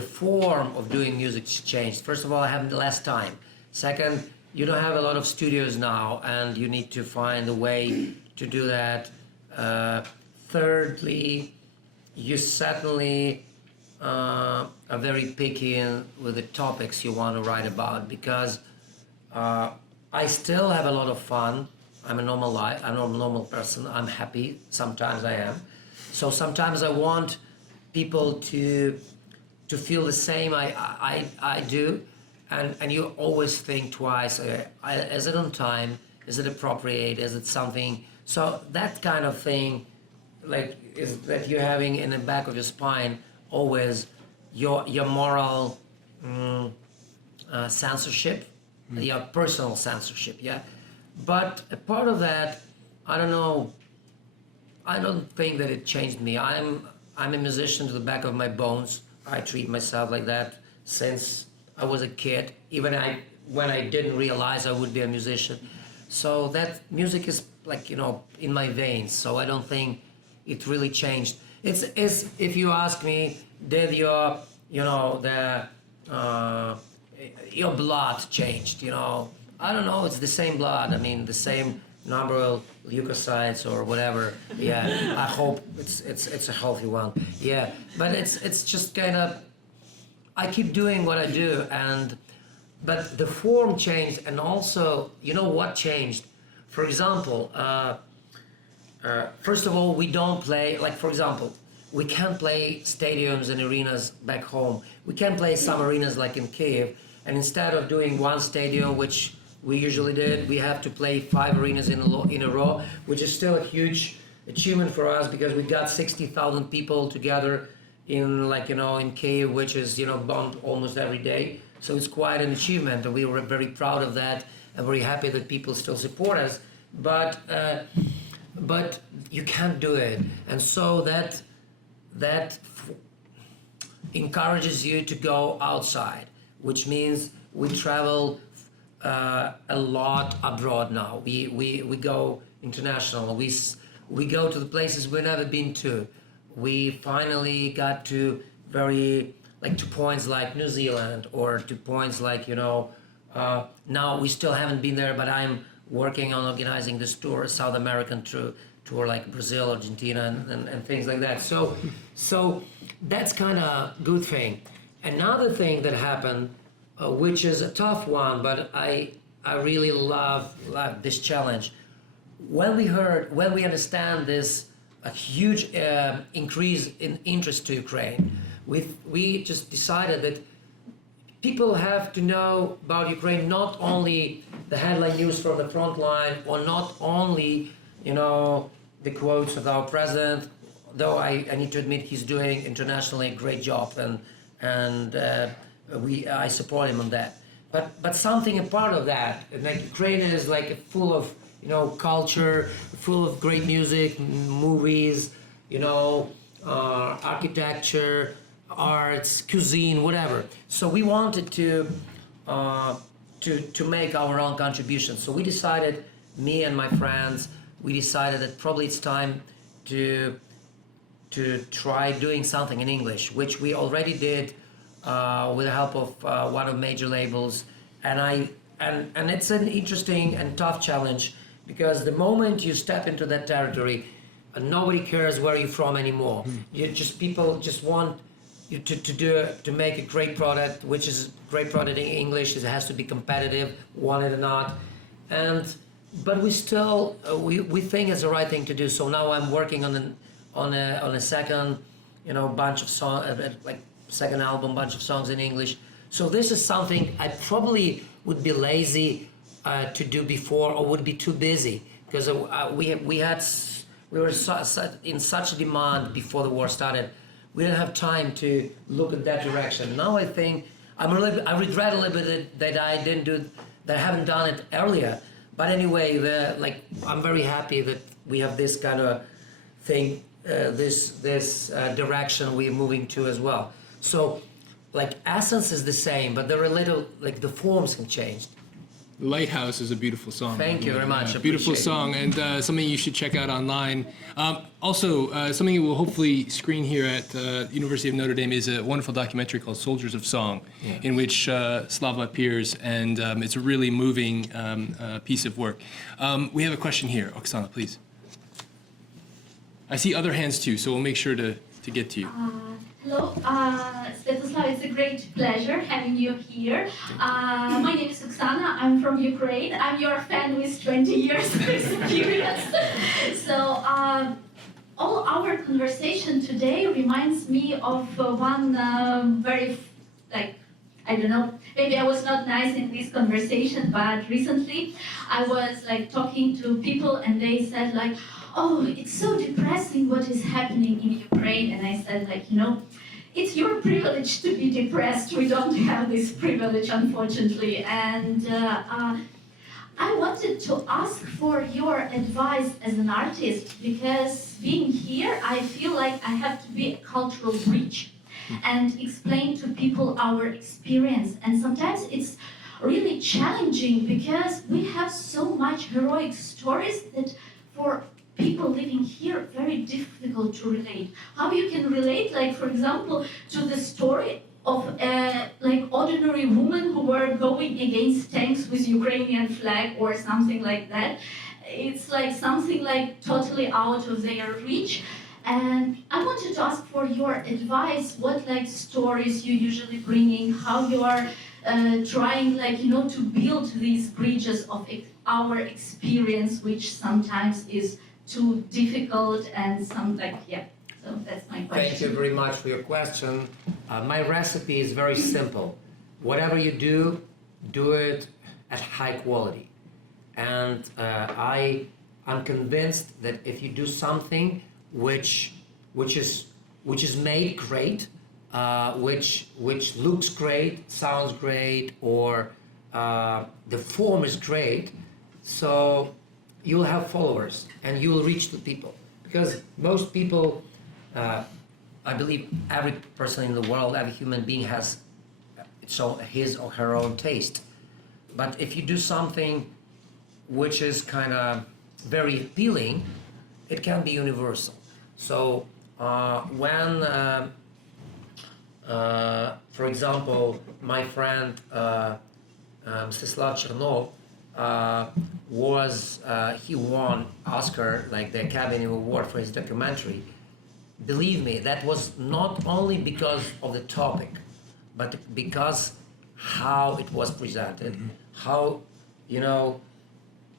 form of doing music changed. First of all, I have less time. Second, you don't have a lot of studios now, and you need to find a way to do that. Thirdly, you certainly are very picky with the topics you want to write about, because I still have a lot of fun. I'm a normal person. I'm happy. Sometimes I am. So sometimes I want people to feel the same I do, and you always think twice. Is it on time? Is it appropriate? Is it something? So that kind of thing, is that you're having in the back of your spine always your moral censorship, your personal censorship, yeah. But a part of that, I don't know. I don't think that it changed me. I'm a musician to the back of my bones. I treat myself like that since I was a kid, even when I didn't realize I would be a musician. So that music is in my veins. So I don't think it really changed. It's if you ask me, did your blood changed? I don't know. It's the same blood. I mean, the same number of leukocytes or whatever. Yeah, I hope it's a healthy one. Yeah, but it's just kind of, I keep doing what I do, but the form changed, and also, you know what changed? For example, first of all, we don't play, like for example, we can't play stadiums and arenas back home. We can't play some arenas like in Kiev, and instead of doing one stadium, which we usually did, we have to play 5 arenas in a row, which is still a huge achievement for us because we got 60,000 people together in, like, you know, in Kiev, which is, you know, bombed almost every day. So it's quite an achievement, and we were very proud of that and very happy that people still support us. But you can't do it, and so that encourages you to go outside, which means we travel a lot abroad now. We go international. We go to the places we've never been to. We finally got to to points like New Zealand, or to points like, you know, now we still haven't been there, but I'm working on organizing this tour, South American tour like Brazil, Argentina, and things like that. So that's kind of good thing. Another thing that happened, which is a tough one, but I really love this challenge. When we understand this a huge increase in interest to Ukraine, we just decided that people have to know about Ukraine, not only the headline news from the front line, or not only, you know, the quotes of our president, though I need to admit he's doing internationally a great job, and I support him on that. But something a part of that, like Ukraine is like full of, you know, culture, full of great music, movies, you know, architecture, arts, cuisine, whatever. So we wanted to make our own contribution. So we decided, me and my friends, we decided that probably it's time to try doing something in English, which we already did with the help of one of major labels, and it's an interesting and tough challenge, because the moment you step into that territory, nobody cares where you're from anymore. People just want you to make a great product, which is great product in English. It has to be competitive, want it or not, but we still we think it's the right thing to do. So now I'm working on a second, you know, bunch of songs, like second album, bunch of songs in English. So this is something I probably would be lazy to do before, or would be too busy, because we were in such demand before the war started. We didn't have time to look at that direction. Now I think I regret a little bit that I haven't done it earlier. But anyway, I'm very happy that we have this kind of thing, this direction we're moving to as well. So, like, essence is the same, but there are little, like, the forms have changed. Lighthouse is a beautiful song. Thank you very much. Beautiful song, and something you should check out online. Also, something we'll hopefully screen here at University of Notre Dame is a wonderful documentary called Soldiers of Song, in which Slava appears, and it's a really moving piece of work. We have a question here. Oksana, please. I see other hands too, so we'll make sure to get to you. Hello, Svetoslav, it's a great pleasure having you here. My name is Oksana, I'm from Ukraine. I'm your fan with 20 years experience. So all our conversation today reminds me of one very, I don't know, maybe I was not nice in this conversation, but recently I was talking to people and they said oh, it's so depressing what is happening in Ukraine. And I said, it's your privilege to be depressed. We don't have this privilege, unfortunately. And I wanted to ask for your advice as an artist, because being here, I feel like I have to be a cultural bridge and explain to people our experience. And sometimes it's really challenging because we have so much heroic stories that for people living here, very difficult to relate. How you can relate, for example, to the story of ordinary women who were going against tanks with Ukrainian flag or something like that. it's like something like totally out of their reach. And I wanted to ask for your advice, what like stories you usually bringing, how you are trying to build these bridges of our experience, which sometimes is too difficult and some so that's my question. Thank you very much for your question. My recipe is very simple. Whatever you do, do it at high quality. And I'm convinced that if you do something which is made great, which looks great, sounds great, or the form is great, so you'll have followers and you'll reach the people. Because most people, I believe every person in the world, every human being has his or her own taste. But if you do something which is kind of very appealing, it can be universal. So when, for example, my friend Mstislav Chernov he won Oscar, like the Academy Award for his documentary. Believe me, that was not only because of the topic, but because how it was presented, how,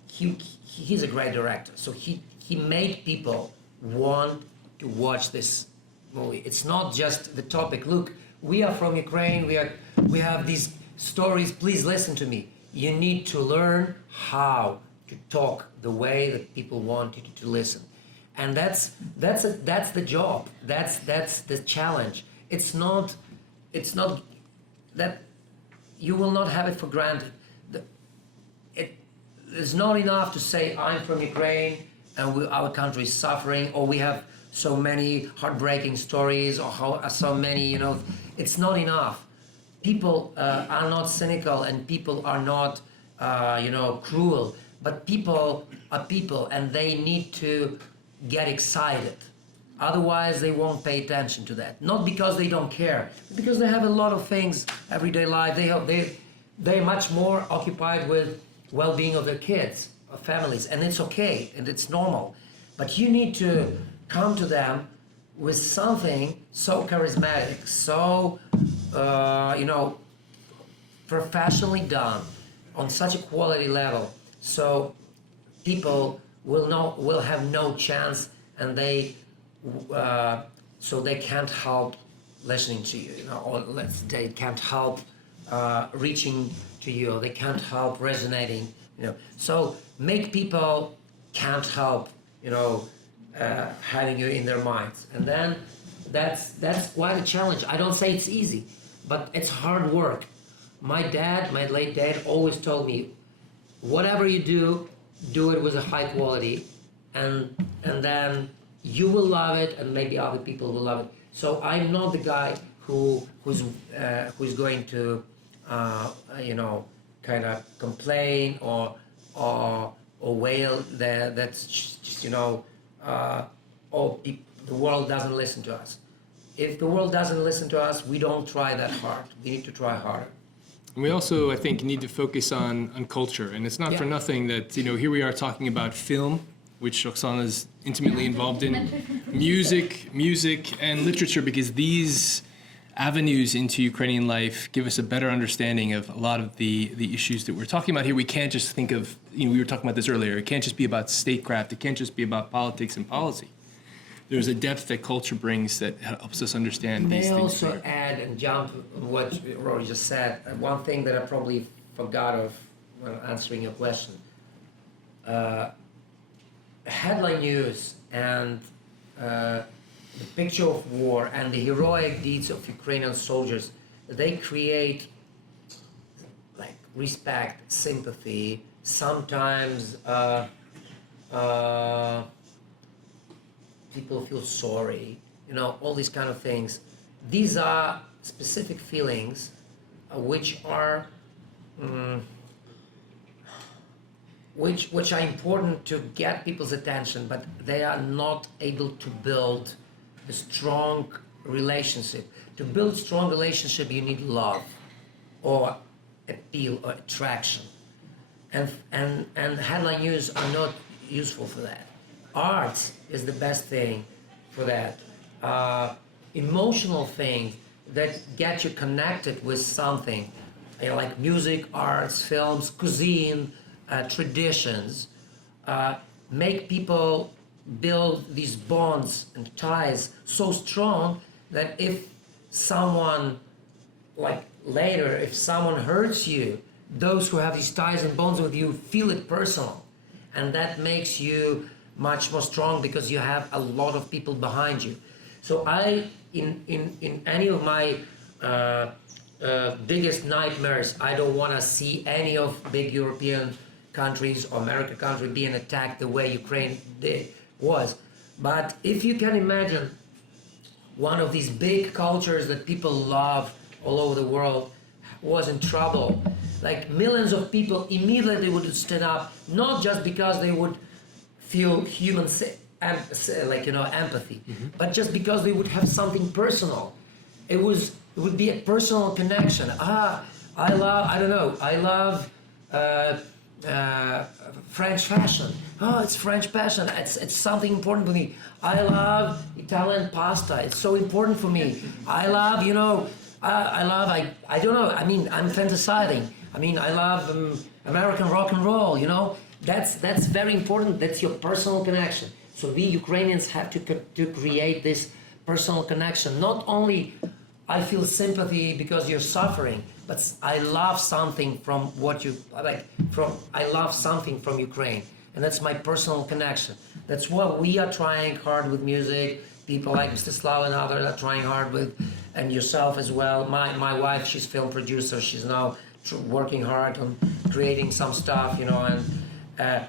he's a great director. So he made people want to watch this movie. It's not just the topic. Look, we are from Ukraine. We have these stories. Please listen to me. You need to learn how to talk the way that people want you to listen, and that's the job. That's the challenge. It's not that you will not have it for granted. It's not enough to say I'm from Ukraine and our country is suffering, or we have so many heartbreaking stories, or so many, it's not enough. People are not cynical, and people are not, cruel, but people are people, and they need to get excited. Otherwise, they won't pay attention to that. Not because they don't care, because they have a lot of things, everyday life. They're much more occupied with well-being of their kids, of families, and it's okay, and it's normal. But you need to come to them with something so charismatic, so, professionally done, on such a quality level, so people will have no chance, and they can't help listening to you, or they can't help reaching to you, they can't help resonating, So make people can't help, having you in their minds, and then that's quite a challenge. I don't say it's easy, but it's hard work. My late dad, always told me, whatever you do it with a high quality, and then you will love it, and maybe other people will love it. So I'm not the guy who's going to kind of complain or wail that's just the world doesn't listen to us. If the world doesn't listen to us, we don't try that hard. We need to try harder. And we also, I think, need to focus on culture. And it's not for nothing that, here we are talking about film, which Oksana is intimately involved in, music, and literature, because these avenues into Ukrainian life give us a better understanding of a lot of the issues that we're talking about here. We can't just think of, we were talking about this earlier, it can't just be about statecraft, it can't just be about politics and policy. There's a depth that culture brings that helps us understand these things. May I also add and jump on what Rory just said, one thing that I probably forgot of when answering your question. Headline news and the picture of war and the heroic deeds of Ukrainian soldiers, they create respect, sympathy, sometimes people feel sorry, all these kind of things. These are specific feelings which are which are important to get people's attention, but they are not able to build a strong relationship. To build strong relationship, you need love, or appeal, or attraction. And headline news are not useful for that. Art is the best thing for that. Emotional thing that get you connected with something, like music, arts, films, cuisine, traditions, make people build these bonds and ties so strong that if someone, like later, if someone hurts you, those who have these ties and bonds with you feel it personal. And that makes you much more strong because you have a lot of people behind you. So in any of my biggest nightmares, I don't want to see any of big European countries or American country being attacked the way Ukraine was. But if you can imagine one of these big cultures that people love all over the world was in trouble, like millions of people immediately would stand up, not just because they would feel human empathy, but just because they would have something personal. It would be a personal connection. I love French fashion. Oh, it's French fashion. It's something important for me. I love Italian pasta. It's so important for me. I love, I don't know. I mean, I'm fantasizing. I mean, I love American rock and roll. That's very important. That's your personal connection. So we Ukrainians have to create this personal connection. Not only I feel sympathy because you're suffering, but I love something from what you like. I love something from Ukraine, and that's my personal connection. That's what we are trying hard with music. People like Mr. Slava and others are trying hard with, and yourself as well. My wife, she's film producer. She's now working hard on creating some stuff, and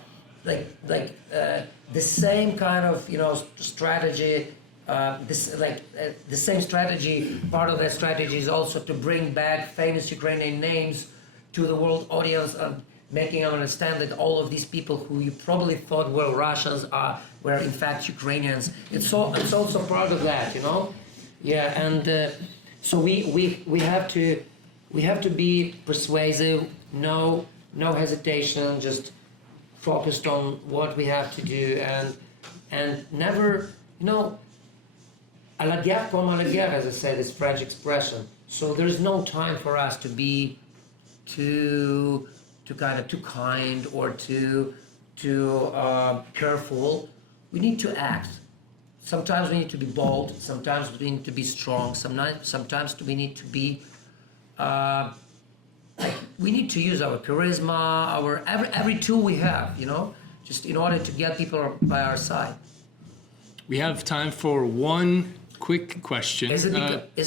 the same kind of strategy. The same strategy. Part of that strategy is also to bring back famous Ukrainian names to the world audience and making them understand that all of these people who you probably thought were Russians were in fact Ukrainians. It's also part of that, Yeah, and so we have to be persuasive. No hesitation. Just focused on what we have to do and never, à la guerre comme à la guerre, as I say, this French expression. So there is no time for us to be too kind or too careful. We need to act. Sometimes we need to be bold. Sometimes we need to be strong. Sometimes we need to be. We need to use our charisma, our every tool we have, just in order to get people by our side. We have time for one quick question. Is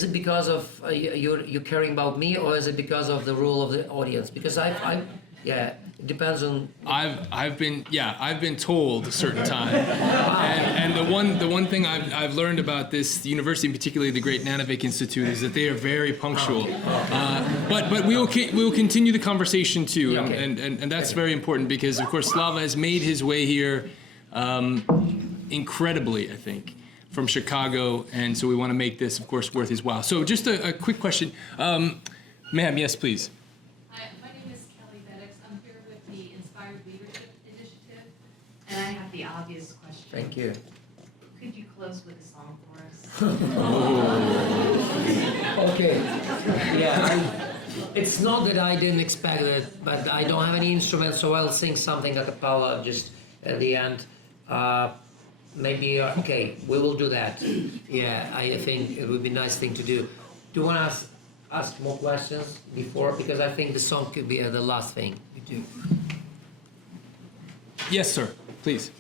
it because of you're caring about me, or is it because of the rule of the audience? Because it depends on. I've been told a certain time, and the one thing I've learned about this university, and particularly the great Nanovic Institute, is that they are very punctual. But we will continue the conversation too, and that's very important because of course Slava has made his way here incredibly, I think, from Chicago, and so we want to make this, of course, worth his while. So just a quick question, ma'am. Yes, please. And I have the obvious question. Thank you. Could you close with a song for us? Okay. Yeah, it's not that I didn't expect it, but I don't have any instrument, so I'll sing something a cappella just at the end. Maybe, okay, we will do that. Yeah, I think it would be a nice thing to do. Do you want to ask more questions before? Because I think the song could be the last thing we do. Yes, sir. Please.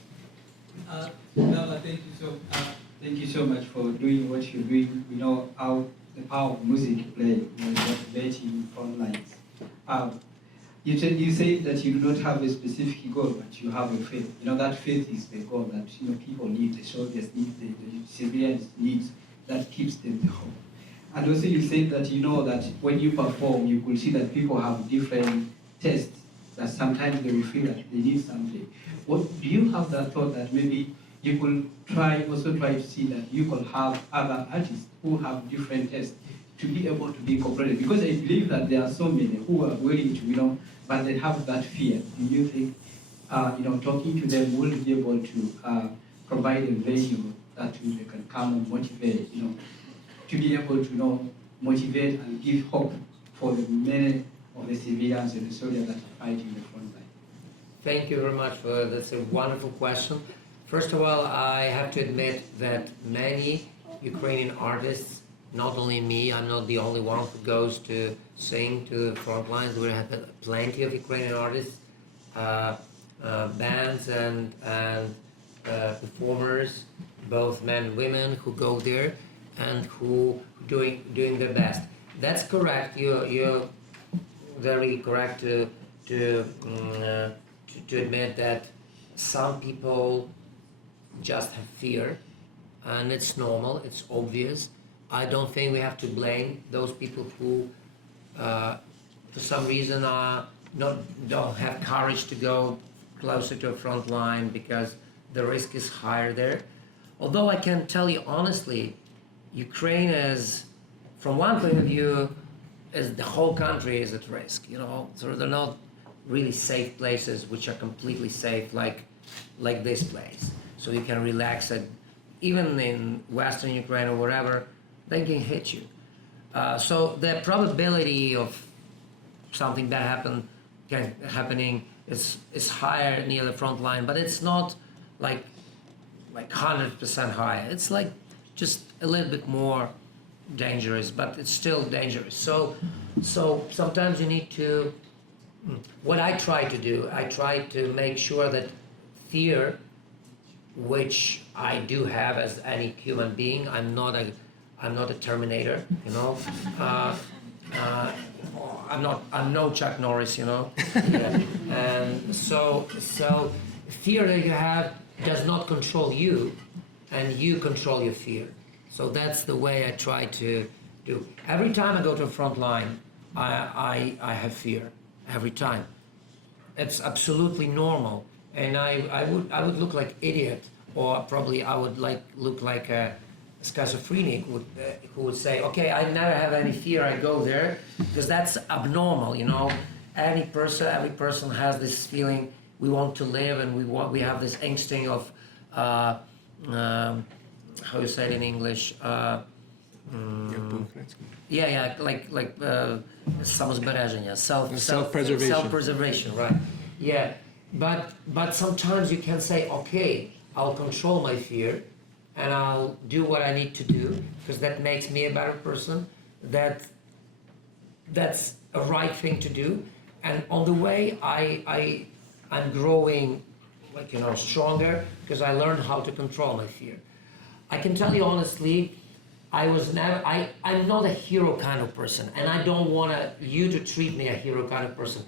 Thank you so much for doing what you're doing. We know how the power of music play in motivating front lines. You say that you do not have a specific goal, but you have a faith. That faith is the goal that people need, the soldiers need, the civilians need, that keeps them the hope. And also you said that that when you perform, you could see that people have different tastes, that sometimes they will feel that they need something. Do you have that thought that maybe you could try to see that you could have other artists who have different tastes to be able to be cooperative? Because I believe that there are so many who are willing to, but they have that fear. Do you think talking to them will be able to provide a venue that they can come and motivate, to be able to motivate and give hope for the many of the civilians and the soldiers that are fighting the front line. Thank you very much for that's a wonderful question. First of all, I have to admit that many Ukrainian artists, not only me, I'm not the only one who goes to sing to the front lines. We have plenty of Ukrainian artists, bands and performers, both men and women, who go there and who doing their best. That's correct. You're very correct to admit that some people just have fear, and it's normal. It's obvious. I don't think we have to blame those people who, for some reason, don't have courage to go closer to a front line because the risk is higher there. Although I can tell you honestly, Ukraine is, from one point of view, is the whole country is at risk. So they're not really safe places which are completely safe like this place. So you can relax it. Even in Western Ukraine or wherever, they can hit you. So the probability of something bad happening is higher near the front line, but it's not like 100% high. It's like just a little bit more dangerous, but it's still dangerous. So sometimes you need to. What I try to do, I try to make sure that fear, which I do have as any human being, I'm not a Terminator, I'm no Chuck Norris, Yeah. And so fear that you have does not control you, and you control your fear. So that's the way I try to do. Every time I go to a front line, I have fear. Every time. It's absolutely normal. And I would look like idiot, or probably I would look like a schizophrenic who would say, okay, I never have any fear, I go there, because that's abnormal, Every person has this feeling, we want to live, and we have this instinct of how you say it in English? Samozberežення, self-preservation. Self-preservation, right? Yeah, but sometimes you can say, okay, I'll control my fear, and I'll do what I need to do because that makes me a better person. That's a right thing to do, and on the way I'm growing, stronger because I learned how to control my fear. I can tell you honestly, I'm not a hero kind of person, and I don't want you to treat me a hero kind of person.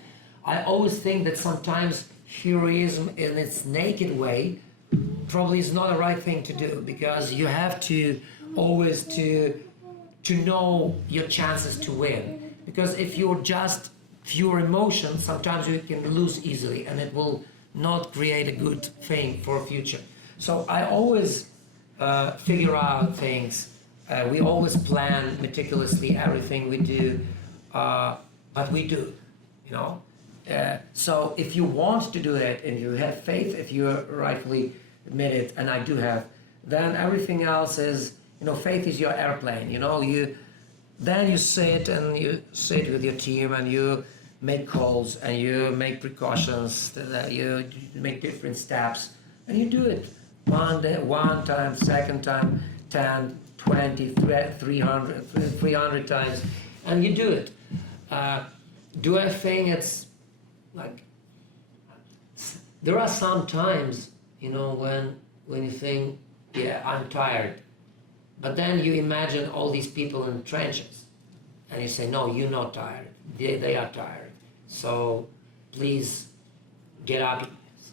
I always think that sometimes heroism in its naked way probably is not the right thing to do, because you have to always to know your chances to win. Because if you're just pure emotion, sometimes you can lose easily, and it will not create a good thing for a future. So I always figure out things. We always plan meticulously everything we do, but we do, So if you want to do it and you have faith, if you rightfully admit it, and I do have, then everything else is, faith is your airplane, Then you sit with your team and you make calls and you make precautions, you make different steps, and you do it. One time, second time, 10, 20, 300 times, and you do it. Do I think it's like, there are some times, when you think, yeah, I'm tired, but then you imagine all these people in trenches, and you say, no, you're not tired. They are tired. So please get up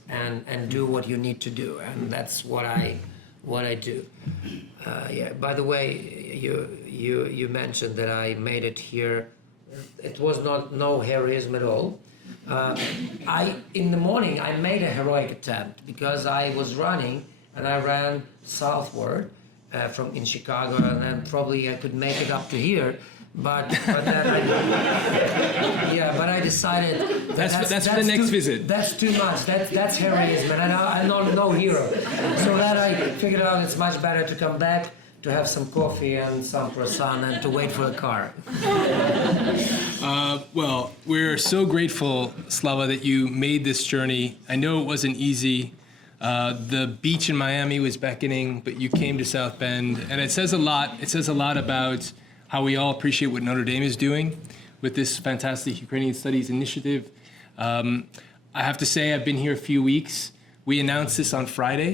and do what you need to do, and that's what I do. By the way, you mentioned that I made it here. It was no heroism at all. In the morning I made a heroic attempt because I was running, and I ran southward in Chicago, and then probably I could make it up to here, but then I decided That's for the next visit. That's too much. That's heroism, and I'm not no hero. So that I figured out it's much better to come back, to have some coffee and some croissant, and to wait for the car. Well, we're so grateful, Slava, that you made this journey. I know it wasn't easy. The beach in Miami was beckoning, but you came to South Bend, and it says a lot. It says a lot about how we all appreciate what Notre Dame is doing with this fantastic Ukrainian Studies initiative. I have to say, I've been here a few weeks. We announced this on Friday,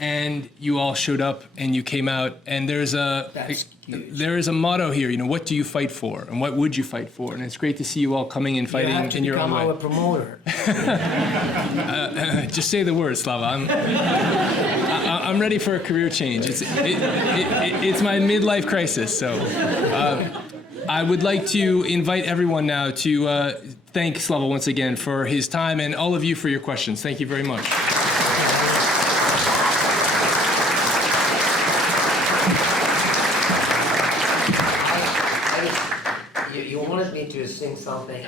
and you all showed up and you came out, and there is a motto here, what do you fight for and what would you fight for? And it's great to see you all coming and fighting in your own way. You have to become our promoter. Just say the word, Slava. I'm ready for a career change. It's my midlife crisis, so I would like to invite everyone now to thank Slava once again for his time and all of you for your questions. Thank you very much. You wanted me to sing something.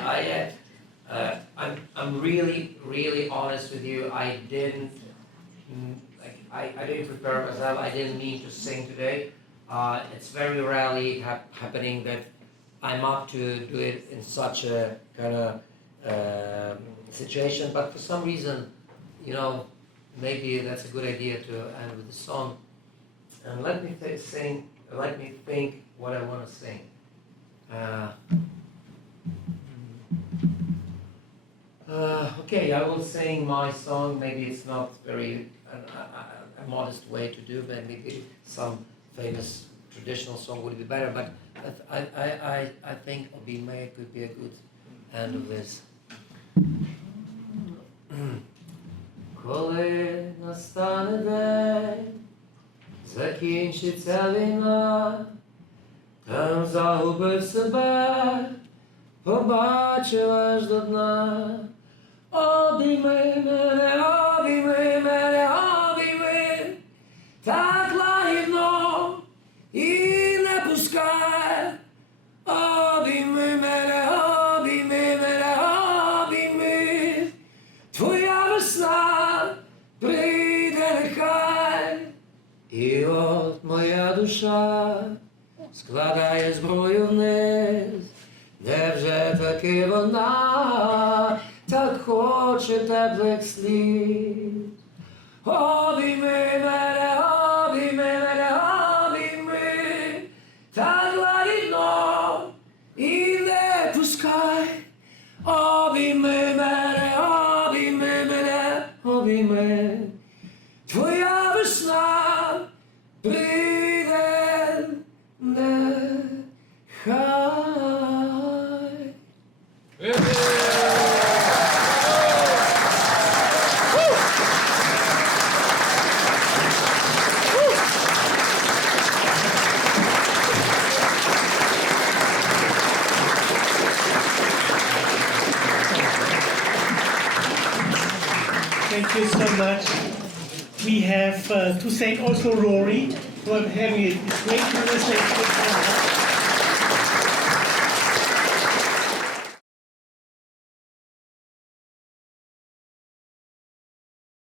I'm really honest with you. I didn't prepare myself. I didn't mean to sing today. It's very rarely happening that I'm up to do it in such a kind of situation. But for some reason, maybe that's a good idea to end with a song. And let me sing. Let me think what I want to sing. Okay, I will sing my song. Maybe it's not very a modest way to do, but maybe some famous traditional song would be better. But I think Obійми could be a good end of this. Коли настане день, закінчиться війна, там загубив себе, побачив аж до дна. Обійми мене, обійми мене, обійми, так лагідно і не пускай. Обійми мене, обійми мене, обійми, твоя весна прийде нехай. І от моя душа складає зброю вниз, невже таки вона так хоче теплих сліз? Обійми мене, обійми мене, обійми, так лагідно і не пускай. Обійми мене, обійми мене, обійми, твоя весна прийде нехай. Thank you so much. We have to thank also Rory for having this great conversation.